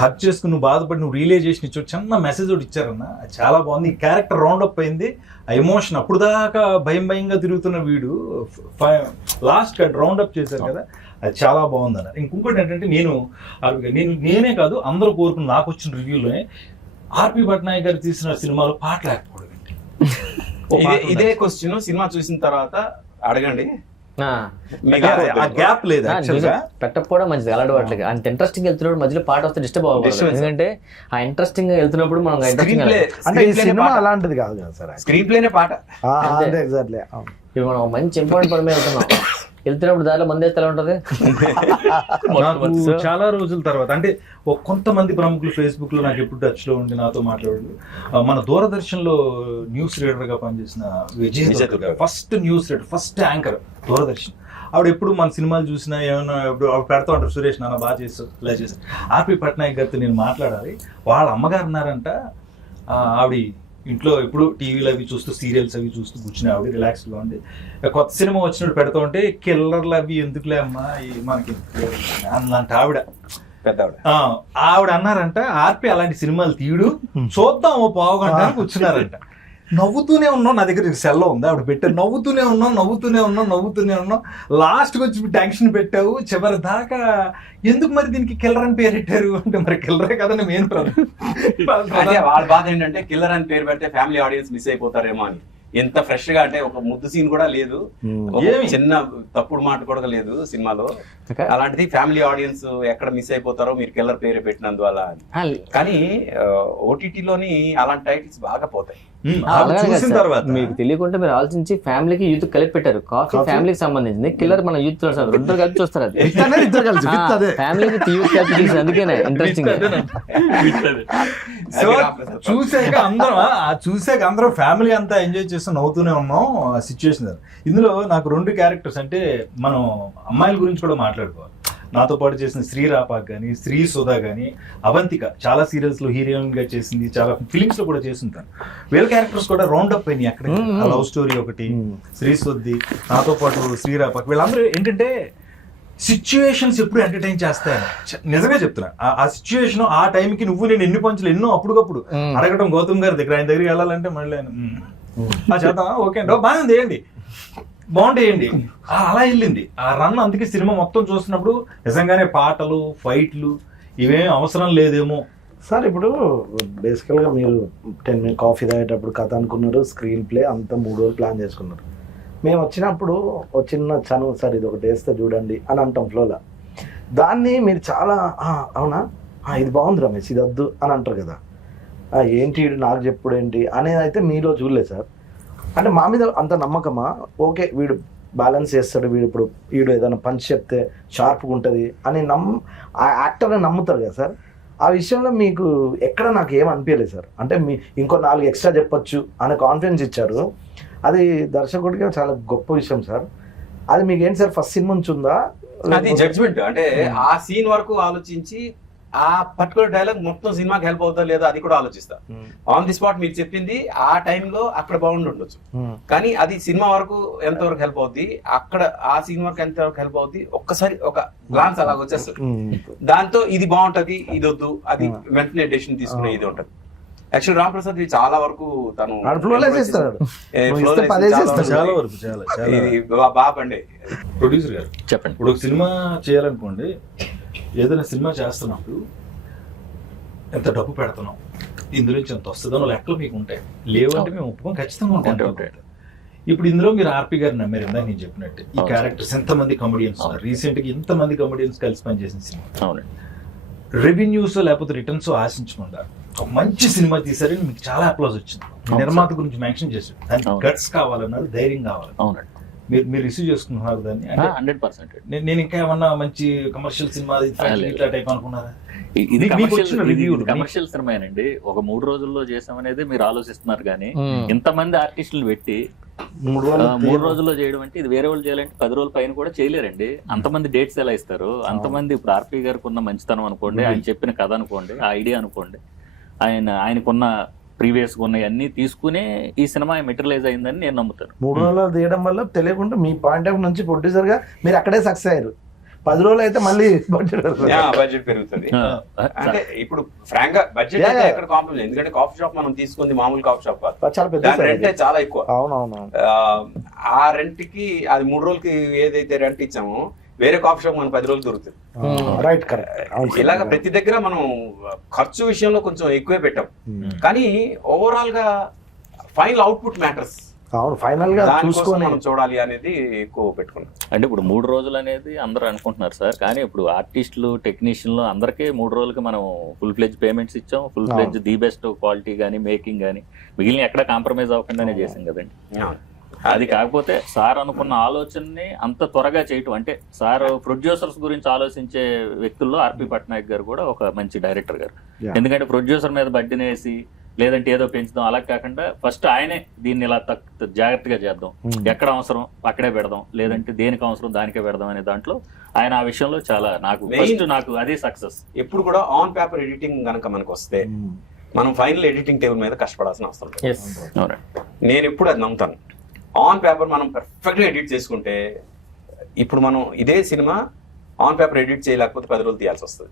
హక్ చేసుకుని నువ్వు బాధపడి నువ్వు రియలైజేషన్ ఇచ్చావు, చిన్న మెసేజ్ ఒకటి ఇచ్చారన్న, చాలా బాగుంది. ఈ క్యారెక్టర్ రౌండప్ అయింది, ఆ ఎమోషన్ అప్పుడు దాకా భయంగా తిరుగుతున్న వీడు లాస్ట్ రౌండప్ చేశారు కదా, అది చాలా బాగుంది అన్నారు. ఇంకొకటి ఏంటంటే నేనే కాదు అందరూ కోరుకున్న, నాకు వచ్చిన రివ్యూలోనే ఆర్పి పట్నాయక్ గారు తీసిన సినిమాలో పాటలు లేకపోవడం ఏంటి? ఇదే క్వశ్చన్ సినిమా చూసిన తర్వాత అడగండి. ఆ గ్యాప్ లేదు యాక్చువల్ గా. పెట్టకపోవడం మంచిది అలాంటి వాటికి. అంత ఇంట్రెస్టింగ్ వెళ్తున్నప్పుడు మధ్యలో పాట వస్తే డిస్టర్బ్ అవ్వాలి, ఎందుకంటే ఆ ఇంట్రెస్టింగ్ వెళ్తున్నప్పుడు మనం స్క్రీన్ ప్లే అంటే ఈ సినిమా అలాంటిది కాదు కదా సార్. స్క్రీన్ ప్లేనే పాట. అంతే ఎగ్జాక్ట్లీ. ఇప్పుడు మనం మంచి ఇంపార్టెంట్ పని మీద వెళ్తున్నప్పుడు దారిలో మంది అయితే ఎలా ఉంటది? నాకు చాలా రోజుల తర్వాత అంటే కొంతమంది ప్రముఖులు ఫేస్బుక్ లో నాకు ఎప్పుడు టచ్ లో ఉండి నాతో మాట్లాడారు. మన దూరదర్శన్ లో న్యూస్ రీడర్ గా పనిచేసిన Vijay, first news reader, first anchor Doordarshan. ఆవిడ ఎప్పుడు మన సినిమాలు చూసినా ఏమైనా ఇప్పుడు ఆవిడ పెడతా ఉంటారు, సురేష్ నాన్న బాగా చేస్తారు ఇలా చేస్తారు. ఆర్పి పట్నాయక్ గారితో నేను మాట్లాడాలి. వాళ్ళ అమ్మగారు ఉన్నారంట, ఆవిడ ఇంట్లో ఎప్పుడు టీవీలు అవి చూస్తూ సీరియల్స్ అవి చూస్తూ కూర్చుని ఆవిడ రిలాక్స్గా ఉంది. కొత్త సినిమా వచ్చినట్టు పెడతా ఉంటే కిల్లర్లు అవి ఎందుకులే అమ్మా మనకి అన్నంట ఆవిడ. ఆవిడ అన్నారంట ఆర్పి అలాంటి సినిమాలు తీయడు, చూద్దాం ఓ పావు గంట కూర్చున్నారంట. నవ్వుతూనే ఉన్నాం, నా దగ్గర సెల్లో ఉంది ఆవిడ పెట్టారు, నవ్వుతూనే ఉన్నాం. లాస్ట్కి వచ్చి టెన్షన్ పెట్టావు చివరి దాకా. ఎందుకు మరి దీనికి కిల్లర్ అని పేరు పెట్టారు అంటే మరి కిల్లరే కదండి మెయిన్ వాళ్ళ బాధ ఏంటంటే కిల్లర్ అని పేరు పెడితే ఫ్యామిలీ ఆడియన్స్ మిస్ అయిపోతారేమో అని. ఎంత ఫ్రెష్ గా అంటే ఒక ముద్దు సీన్ కూడా లేదు, చిన్న తప్పుడు మాట కూడా లేదు సినిమాలో. అలాంటిది ఫ్యామిలీ ఆడియన్స్ ఎక్కడ మిస్ అయిపోతారో మీరు కిల్లర్ పేరు పెట్టినందువల్ల. కానీ ఓటీటీలోని అలాంటి టైటిల్స్ బాగా పోతాయి. చూసిన తర్వాత మీకు తెలియకుండా మీరు ఆలోచించి ఫ్యామిలీకి యూత్ కలిపి పెట్టారు. కాఫీ ఫ్యామిలీకి సంబంధించింది, కిల్లర్ మన యూత్ రెండు కలిపి చూస్తారు. అది ఫ్యామిలీకి యూత్ కలిపి చూసి అందుకేనే ఇంట్రెస్టింగ్. చూసాక అందరం ఫ్యామిలీ అంతా ఎంజాయ్ చేస్తూ నవ్వుతూనే ఉన్నాం ఆ సిచ్యువేషన్. ఇందులో నాకు 2 క్యారెక్టర్స్ అంటే మనం అమ్మాయిల గురించి కూడా మాట్లాడుకోవాలి. నాతో పాటు చేసిన శ్రీ రాపాక్ కానీ, శ్రీ సుధా కానీ, అవంతిక చాలా సీరియల్స్ లో హీరోయిన్ గా చేసింది, చాలా ఫిలిమ్స్ లో కూడా చేస్తుంటాను. వీళ్ళ క్యారెక్టర్స్ కూడా రౌండ్ అప్ అయినాయి అక్కడ. లవ్ స్టోరీ ఒకటి, శ్రీ సుద్ది, నాతో పాటు శ్రీ రాపాక్, వీళ్ళందరూ ఏంటంటే సిచ్యువేషన్స్ ఎప్పుడు ఎంటర్టైన్ చేస్తాయని నిజంగా చెప్తున్నా. ఆ సిచ్యువేషన్ ఆ టైంకి నువ్వు నేను ఎన్ని పంచులు ఎన్నో అప్పుడుకప్పుడు అడగడం గౌతమ్ గారి దగ్గర, ఆయన దగ్గరికి వెళ్ళాలంటే మళ్ళీ చేద్దాం ఓకే అండి బాగా వేయండి బాగుండేయండి అలా వెళ్ళింది ఆ రన్. అందుకే సినిమా మొత్తం చూసినప్పుడు నిజంగానే పాటలు ఫైట్లు ఇవేం అవసరం లేదేమో సార్. ఇప్పుడు బేసికల్గా మీరు 10 minutes కాఫీ తాగేటప్పుడు కథ అనుకున్నారు, స్క్రీన్ ప్లే అంతా 3 రోజులు ప్లాన్ చేసుకున్నారు. మేము వచ్చినప్పుడు ఒక చిన్న చనువు సార్ ఇది ఒకటి వేస్తే చూడండి అని అంటాం ఫ్లోలో. దాన్ని మీరు చాలా అవునా ఇది బాగుంది రమేష్ ఇది వద్దు అని అంటారు కదా. ఏంటి నాకు చెప్పుడు ఏంటి అనేది అయితే మీలో చూడలేదు సార్. అంటే మా మీద అంత నమ్మకమా? ఓకే వీడు బ్యాలెన్స్ చేస్తాడు, వీడు ఏదైనా పంచ్ చెప్తే షార్ప్గా ఉంటుంది అని ఆ యాక్టర్ని నమ్ముతారు కదా సార్. ఆ విషయంలో మీకు ఎక్కడ నాకు ఏం అనిపించలేదు సార్. అంటే ఇంకో 4 ఎక్స్ట్రా చెప్పొచ్చు అనే కాన్ఫిడెన్స్ ఇచ్చారు. అది దర్శకుడిగా చాలా గొప్ప విషయం సార్. అది మీకు ఏంటి సార్ ఫస్ట్ సీన్ నుంచి ఉందా? అది జడ్జ్మెంట్ అంటే ఆ సీన్ వరకు ఆలోచించి ఆ పర్టికులర్ డైలాగ్ మొత్తం సినిమాకి హెల్ప్ అవుతా లేదా అది కూడా ఆలోచిస్తా. ఆన్ ది స్పాట్ మీరు చెప్పింది ఆ టైంలో అక్కడ బాగుండి ఉండొచ్చు, కానీ అది సినిమా వరకు ఎంతవరకు హెల్ప్ అవుద్ది, అక్కడ ఆ సీన్ వరకు ఎంతవరకు హెల్ప్ అవుద్ది ఒక్కసారి ఒక గ్లాన్స్ అలాగ వచ్చేస్తుంది. దాంతో ఇది బాగుంటది ఇది వద్దు అది వెంటనే డెసిషన్ తీసుకునే ఇది ఉంటది. యాక్చువల్ రామ్ ప్రసాద్ చాలా వరకు తను బాబండి ప్రొడ్యూసర్ గారు చెప్పండి. ఇప్పుడు ఒక సినిమా చేయాలనుకోండి, ఏదైనా సినిమా చేస్తున్నప్పుడు ఎంత డబ్బు పెడుతున్నాం, ఇందులోంచి ఎంత వస్తుందో లెక్కలు మీకు ఉంటాయి. లేవంటే మేము ఒప్పుకొని ఖచ్చితంగా ఉంటాయి. ఇప్పుడు ఇందులో మీరు ఆర్పి గారు నమ్మారు ఇందాక నేను చెప్పినట్టు. ఈ క్యారెక్టర్స్ ఎంతమంది కమెడియన్స్ ఉన్నారు, రీసెంట్ గా ఇంతమంది కమెడియన్స్ కలిసి పనిచేసిన సినిమా. రెవెన్యూస్ లేకపోతే రిటర్న్స్ ఆశించకుండా ఒక మంచి సినిమా తీసారని మీకు చాలా అప్లాజ్ వచ్చింది. నిర్మాత గురించి మెన్షన్ చేశారు, దానికి గట్స్ కావాలన్నారు, ధైర్యం కావాలి. మీరు రిసీవ్ చేసుకున్నారు దాన్ని? 100%. నేను ఇంకా ఏమన్నా మంచి కమర్షియల్ సినిమా ఇట్లా టైప్ అనుకున్నారా? ఇది కమర్షియల్ సినిమానండి. ఒక 3 రోజుల్లో చేసామనేది మీరు ఆలోచిస్తున్నారు, కానీ ఇంతమంది ఆర్టిస్టులు పెట్టి 3 రోజుల్లో చేయడం అంటే ఇది వేరే వాళ్ళు చేయాలంటే 10 రోజుల పైన కూడా చేయలేరండి. అంతమంది డేట్స్ ఎలా ఇస్తారు? అంతమంది ఇప్పుడు ఆర్పి గారికి ఉన్న మంచితనం అనుకోండి, ఆయన చెప్పిన కథ అనుకోండి, ఆ ఐడియా అనుకోండి, ఆయనకున్న ప్రీవియస్ గా ఉన్నాయన్నీ తీసుకునే ఈ సినిమా మెటీరియలైజ్ అయిందని నేను నమ్ముతాను. 3 రోజులు తీయడం వల్ల తెలియకుండా మీ పాయింట్ ఆఫ్ నుంచి ప్రొడ్యూసర్ గా మీరు అక్కడే సక్సెస్ అయ్యారు. 10 రోజులు అయితే మళ్ళీ బడ్జెట్ పెరుగుతుంది. అంటే ఇప్పుడు ఫ్రాంక్ గా బడ్జెట్ అయితే ఎక్కడ కాంప్రమైజ్, ఎందుకంటే కాఫీ షాప్ మనం తీసుకుంది మామూలు కాఫీ షాప్ కాదు, రెంట్ చాలా ఎక్కువ. అవునవును. ఆ రెంట్ కి అది 3 రోజులకి ఏదైతే రెంట్ ఇచ్చామో వేరే కాఫీ షాప్ మనం 10 రోజులు దొరుకుతుంది. Right, correct. ఇలాగ ప్రతి దగ్గర మనం ఖర్చు విషయంలో కొంచెం ఎక్కువే పెట్టాం, కానీ ఓవరాల్ గా ఫైనల్ అవుట్పుట్ మ్యాటర్స్. అవును ఫైనల్ గా దానికోసం చూసుకొని మనం చూడాలి అనేది ఎక్కువ పెట్టుకున్నాం. అంటే ఇప్పుడు 3 రోజులు అనేది అందరూ అనుకుంటున్నారు సార్, కానీ ఇప్పుడు ఆర్టిస్టులు టెక్నీషియన్లు అందరికీ 3 రోజులకి మనం ఫుల్ ఫ్లెడ్జ్ పేమెంట్స్ ఇచ్చాం, full fledged the best quality కానీ మేకింగ్ కానీ మిగిలిన ఎక్కడ కాంప్రమైజ్ అవ్వకుండానే చేసాం కదండి. అది కాకపోతే సార్ అనుకున్న ఆలోచనని అంత త్వరగా చేయటం, అంటే సార్ ప్రొడ్యూసర్స్ గురించి ఆలోచించే వ్యక్తుల్లో ఆర్పి పట్నాయక్ గారు కూడా ఒక మంచి డైరెక్టర్ గారు. ఎందుకంటే ప్రొడ్యూసర్ మీద బడ్డీని వేసి లేదంటే ఏదో పెంచుదాం అలా కాకుండా ఫస్ట్ ఆయనే దీన్ని ఇలా జాగ్రత్తగా చేద్దాం, ఎక్కడ అవసరం అక్కడే పెడదాం, లేదంటే దేనికి అవసరం దానికే పెడదాం అనే దాంట్లో ఆయన ఆ విషయంలో చాలా నాకు అదే సక్సెస్. ఎప్పుడు కూడా ఆన్ పేపర్ ఎడిటింగ్ కనుక మనకు వస్తే మనం ఫైనల్ ఎడిటింగ్ టేబుల్ మీద కష్టపడాల్సిన అవసరం లేదు. నేను ఎప్పుడు అది నమ్ముతాను. ఆన్ పేపర్ మనం పర్ఫెక్ట్గా ఎడిట్ చేసుకుంటే, ఇప్పుడు మనం ఇదే సినిమా ఆన్ పేపర్ ఎడిట్ చేయలేకపోతే 10 రోజులు తీయాల్సి వస్తుంది.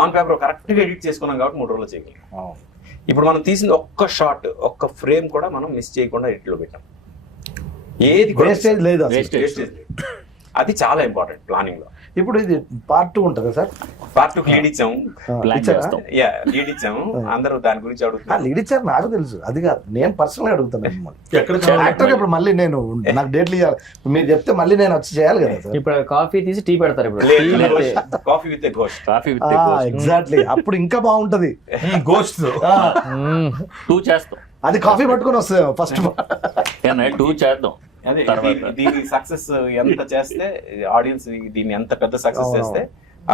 ఆన్ పేపర్ కరెక్ట్గా ఎడిట్ చేసుకున్నాం కాబట్టి 3 రోజులు చేయగలం. ఇప్పుడు మనం తీసిన ఒక్క షాట్, ఒక్క ఫ్రేమ్ కూడా మనం మిస్ చేయకుండా ఎడిట్లో పెట్టాం. ఏది వేస్టేజ్ లేదు, వేస్టేజ్ లేదు. అది చాలా ఇంపార్టెంట్ ప్లానింగ్ లో. ఇప్పుడు ఇది పార్ట్ 2 ఉంటుందా సార్? పార్ట్ 2 లీడ్ ఇచ్చాము, ప్లాన్ ఇచ్చాము. అందరూ దాని గురించి అడుగుతున్నారు. లీడ్ ఇచ్చారు నాకు తెలుసు, అది కాదు నేను పర్సనల్ గా అడుగుతాను. యాక్టర్ ఇప్పుడు మళ్ళీ నేను నాకు డేట్లు ఇవ్వాలి, మీరు చెప్తే మళ్ళీ నేను వచ్చి చేయాలి కదా సార్. ఇప్పుడు కాఫీ తీసి టీ పెడతారు, ఇప్పుడు కాఫీ విత్ గోస్ట్. ఎగ్జాక్ట్లీ, అప్పుడు ఇంకా బాగుంటది. గోస్ట్ 2 చేస్తాం, అది కాఫీ పట్టుకొని వస్తుంది ఫస్ట్ 2 చేద్దాం. దీని సక్సెస్ ఎంత చేస్తే, ఆడియన్స్ దీన్ని ఎంత పెద్ద సక్సెస్ చేస్తే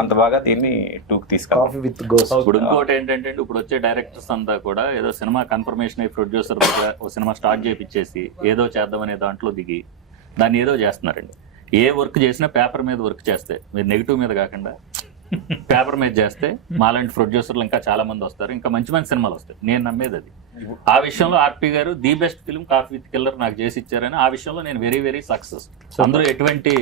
అంత బాగా దీన్ని 2కి తీసుకెళ్ళాలి. Coffee with ghost. ఇప్పుడు ఇంకోటి ఏంటంటే, ఇప్పుడు వచ్చే డైరెక్టర్స్ అంతా కూడా ఏదో సినిమా కన్ఫర్మేషన్ అయ్యి ప్రొడ్యూసర్ ఒక సినిమా స్టార్ట్ చేయించేసి ఏదో చేద్దామనే దాంట్లో దిగి దాన్ని ఏదో చేస్తున్నారండి. ఏ వర్క్ చేసినా పేపర్ మీద వర్క్ చేస్తే, మీరు నెగిటివ్ మీద కాకుండా పేపర్ మీద చేస్తే మాలాంటి ప్రొడ్యూసర్లు ఇంకా చాలా మంది వస్తారు, ఇంకా మంచి మంచి సినిమాలు వస్తాయి. నేను నమ్మేది అది. ఆ విషయంలో ఆర్పి గారు the best film coffee with killer నాకు చేసి ఇచ్చారని ఆ విషయంలో నేను వెరీ వెరీ సక్సెస్. అందులో ఎటువంటి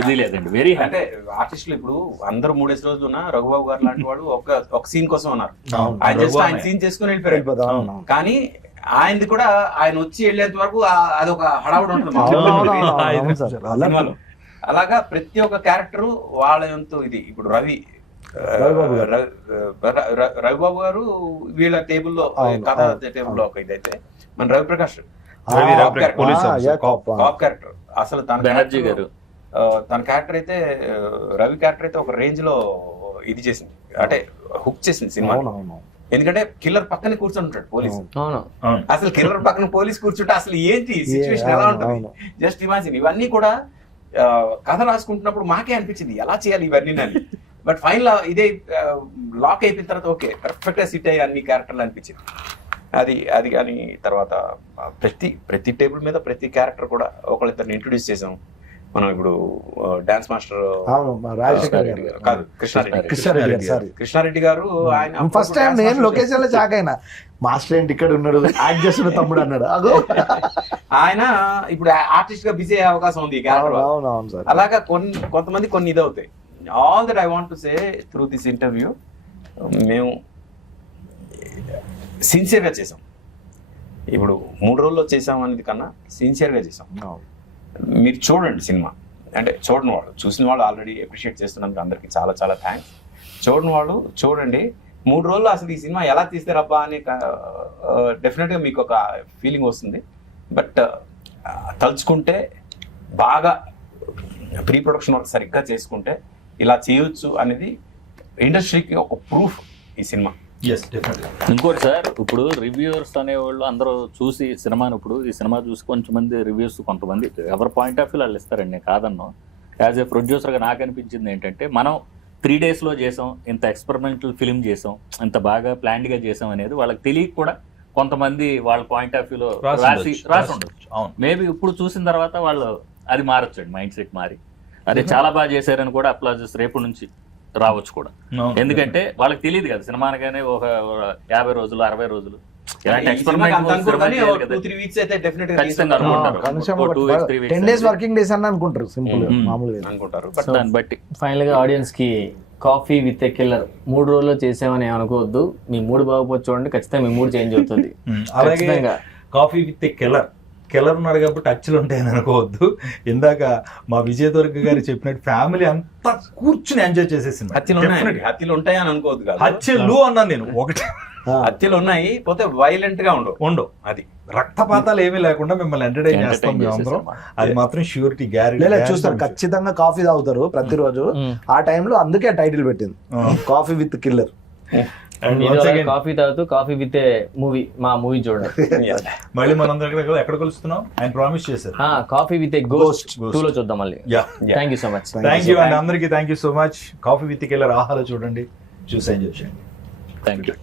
ఇది లేదండి, వెరీ అంటే ఆర్టిస్టులు ఇప్పుడు అందరూ 3 రోజులు ఉన్న రఘుబాబు గారు లాంటి వాడు ఒక సీన్ కోసం ఉన్నారు. ఆయన సీన్ చేసుకుని వెళ్ళిపోయారు. కానీ ఆయనది కూడా ఆయన వచ్చి వెళ్ళేంత వరకు అదొక హడావుడు ఉంటుంది. అలాగా ప్రతి ఒక్క క్యారెక్టర్ వాళ్ళ ఎంతో ఇది. ఇప్పుడు రవిబాబు గారు వీళ్ళ టేబుల్లో కథ టేబుల్లో ఒక ఇదైతే, మన రవిప్రకాష్ కాప్ క్యారెక్టర్ అసలు తన క్యారెక్టర్ అయితే, రవి క్యారెక్టర్ అయితే ఒక రేంజ్ లో ఇది చేసింది, అంటే హుక్ చేసింది సినిమా. ఎందుకంటే కిల్లర్ పక్కనే కూర్చొని ఉంటాడు పోలీసు. అసలు కిల్లర్ పక్కన పోలీస్ కూర్చుంటే అసలు ఏంటి సిచ్యువేషన్ ఎలా ఉంటుంది జస్ట్ ఇమాజిన్. ఇవన్నీ కూడా కథ రాసుకుంటున్నప్పుడు మాకే అనిపించింది ఎలా చేయాలి ఇవన్నీ అని. బట్ ఫైనల్ ఇదే లాక్ అయిపోయిన తర్వాత ఓకే పర్ఫెక్ట్ గా సిట్ అయ్యి అన్ని క్యారెక్టర్లు అనిపించింది. అది కానీ తర్వాత ప్రతి టేబుల్ మీద ప్రతి క్యారెక్టర్ కూడా ఒకళ్ళిద్దరిని ఇంట్రొడ్యూస్ చేసాం మనం. ఇప్పుడు డాన్స్ మాస్టర్ కాదు కృష్ణారెడ్డి గారు, ఆయన ఫస్ట్ టైం నేను లొకేషన్ లో షాక్ అయినా, మాస్టర్ ఏంటి ఇక్కడ ఉన్నాడు, యాక్ట్ చేస్తున్న తమ్ముడు అన్నాడు. ఆయన ఇప్పుడు ఆర్టిస్ట్ గా బిజీ అయ్యే అవకాశం ఉంది. అలాగా కొంతమంది కొన్ని ఇదవుతాయి. All that I want to say through this interview, మేము సిన్సియర్గా చేసాం. ఇప్పుడు 3 రోజుల్లో చేసాం అనేది కన్నా సిన్సియర్గా చేసాం. మీరు చూడండి సినిమా, అంటే చూడని వాళ్ళు, చూసిన వాళ్ళు ఆల్రెడీ అప్రిషియేట్ చేస్తున్నందుకు అందరికీ చాలా చాలా థ్యాంక్స్. చూడని వాళ్ళు చూడండి. 3 రోజుల్లో అసలు ఈ సినిమా ఎలా తీస్తారబ్బా అని డెఫినెట్గా మీకు ఒక ఫీలింగ్ వస్తుంది. బట్ తలుచుకుంటే బాగా ప్రీ ప్రొడక్షన్ వర్క్ సరిగ్గా చేసుకుంటే ఇలా చేయొచ్చు అనేది ఇండస్ట్రీకి ఒక ప్రూఫ్ ఈ సినిమా. ఇంకోటి సార్, ఇప్పుడు రివ్యూవర్స్ అనేవాళ్ళు అందరూ చూసి సినిమాను, ఇప్పుడు ఈ సినిమా చూసి కొంతమంది రివ్యూస్, కొంతమంది ఎవరి పాయింట్ ఆఫ్ వ్యూ వాళ్ళు ఇస్తారండి, నేను కాదన్ను. యాజ్ ఏ ప్రొడ్యూసర్గా నాకు అనిపించింది ఏంటంటే, మనం 3 daysలో చేసాం, ఇంత ఎక్స్పెరిమెంటల్ ఫిల్మ్ చేసాం, ఇంత బాగా ప్లాన్డ్గా చేసాం అనేది వాళ్ళకి తెలియక కూడా కొంతమంది వాళ్ళ పాయింట్ ఆఫ్ వ్యూలో రాసి ఉండొచ్చు. మేబీ ఇప్పుడు చూసిన తర్వాత వాళ్ళు అది మారొచ్చండి, మైండ్ సెట్ మారి అదే చాలా బాగా చేశారని కూడా అప్లాజెస్ రేపు నుంచి రావచ్చు కూడా. ఎందుకంటే వాళ్ళకి తెలియదు కదా సినిమా అనగానే ఒక 50 రోజులు 60 రోజులు ఇలాంటి ఎక్స్పెరిమెంట్ అనుకుంటారు. దాన్ని బట్టి ఫైనల్ గా ఆడియన్స్ కి కాఫీ విత్ ఎ కిల్లర్ 3 రోజుల్లో చేసామని అనుకోవద్దు. మీ మూడు బాగుపోతే చూడండి, ఖచ్చితంగా మీ మూడు చేంజ్ అవుతుంది. అలాగే coffee with a killer killer ఉన్నాడు కాబట్టి టచ్లు ఉంటాయని అనుకోవద్దు. ఇందాక మా విజయ దుర్గ గారు చెప్పినట్టు ఫ్యామిలీ అంతా కూర్చుని ఎంజాయ్ చేసే సినిమా. హత్యలు ఉంటాయని అనుకోవద్దు కాదు, హత్యలు అన్నాను నేను. ఒకటి హత్యలు ఉన్నాయి, పోతే వైలెంట్ గా ఉండవు. అది రక్తపాతాలు ఏమీ లేకుండా మిమ్మల్ని ఎంటర్టైన్ చేస్తాం మేమందరం. అది మాత్రం ష్యూరిటీ గ్యారెంటీ. చూస్తారు ఖచ్చితంగా కాఫీ తాగుతారు ప్రతిరోజు. ఆ టైంలో అందుకే టైటిల్ పెట్టింది కాఫీ విత్ కిల్లర్. కాఫీ తాగుతూ కాఫీ విత్ మూవీ, మా మూవీ చూడండి. మళ్ళీ మనం ఎక్కడ కలుస్తున్నాం ఆయన ప్రామిస్ చేశారు. కాఫీ విత్ గోస్ట్ 2 లో చూద్దాం మళ్ళీ. Thank you so much. Thank you అండి అందరికీ. Thank you so much. Coffee with killer ఆహాలో చూడండి, చూసి ఎంజాయ్ చేయండి. Thank you.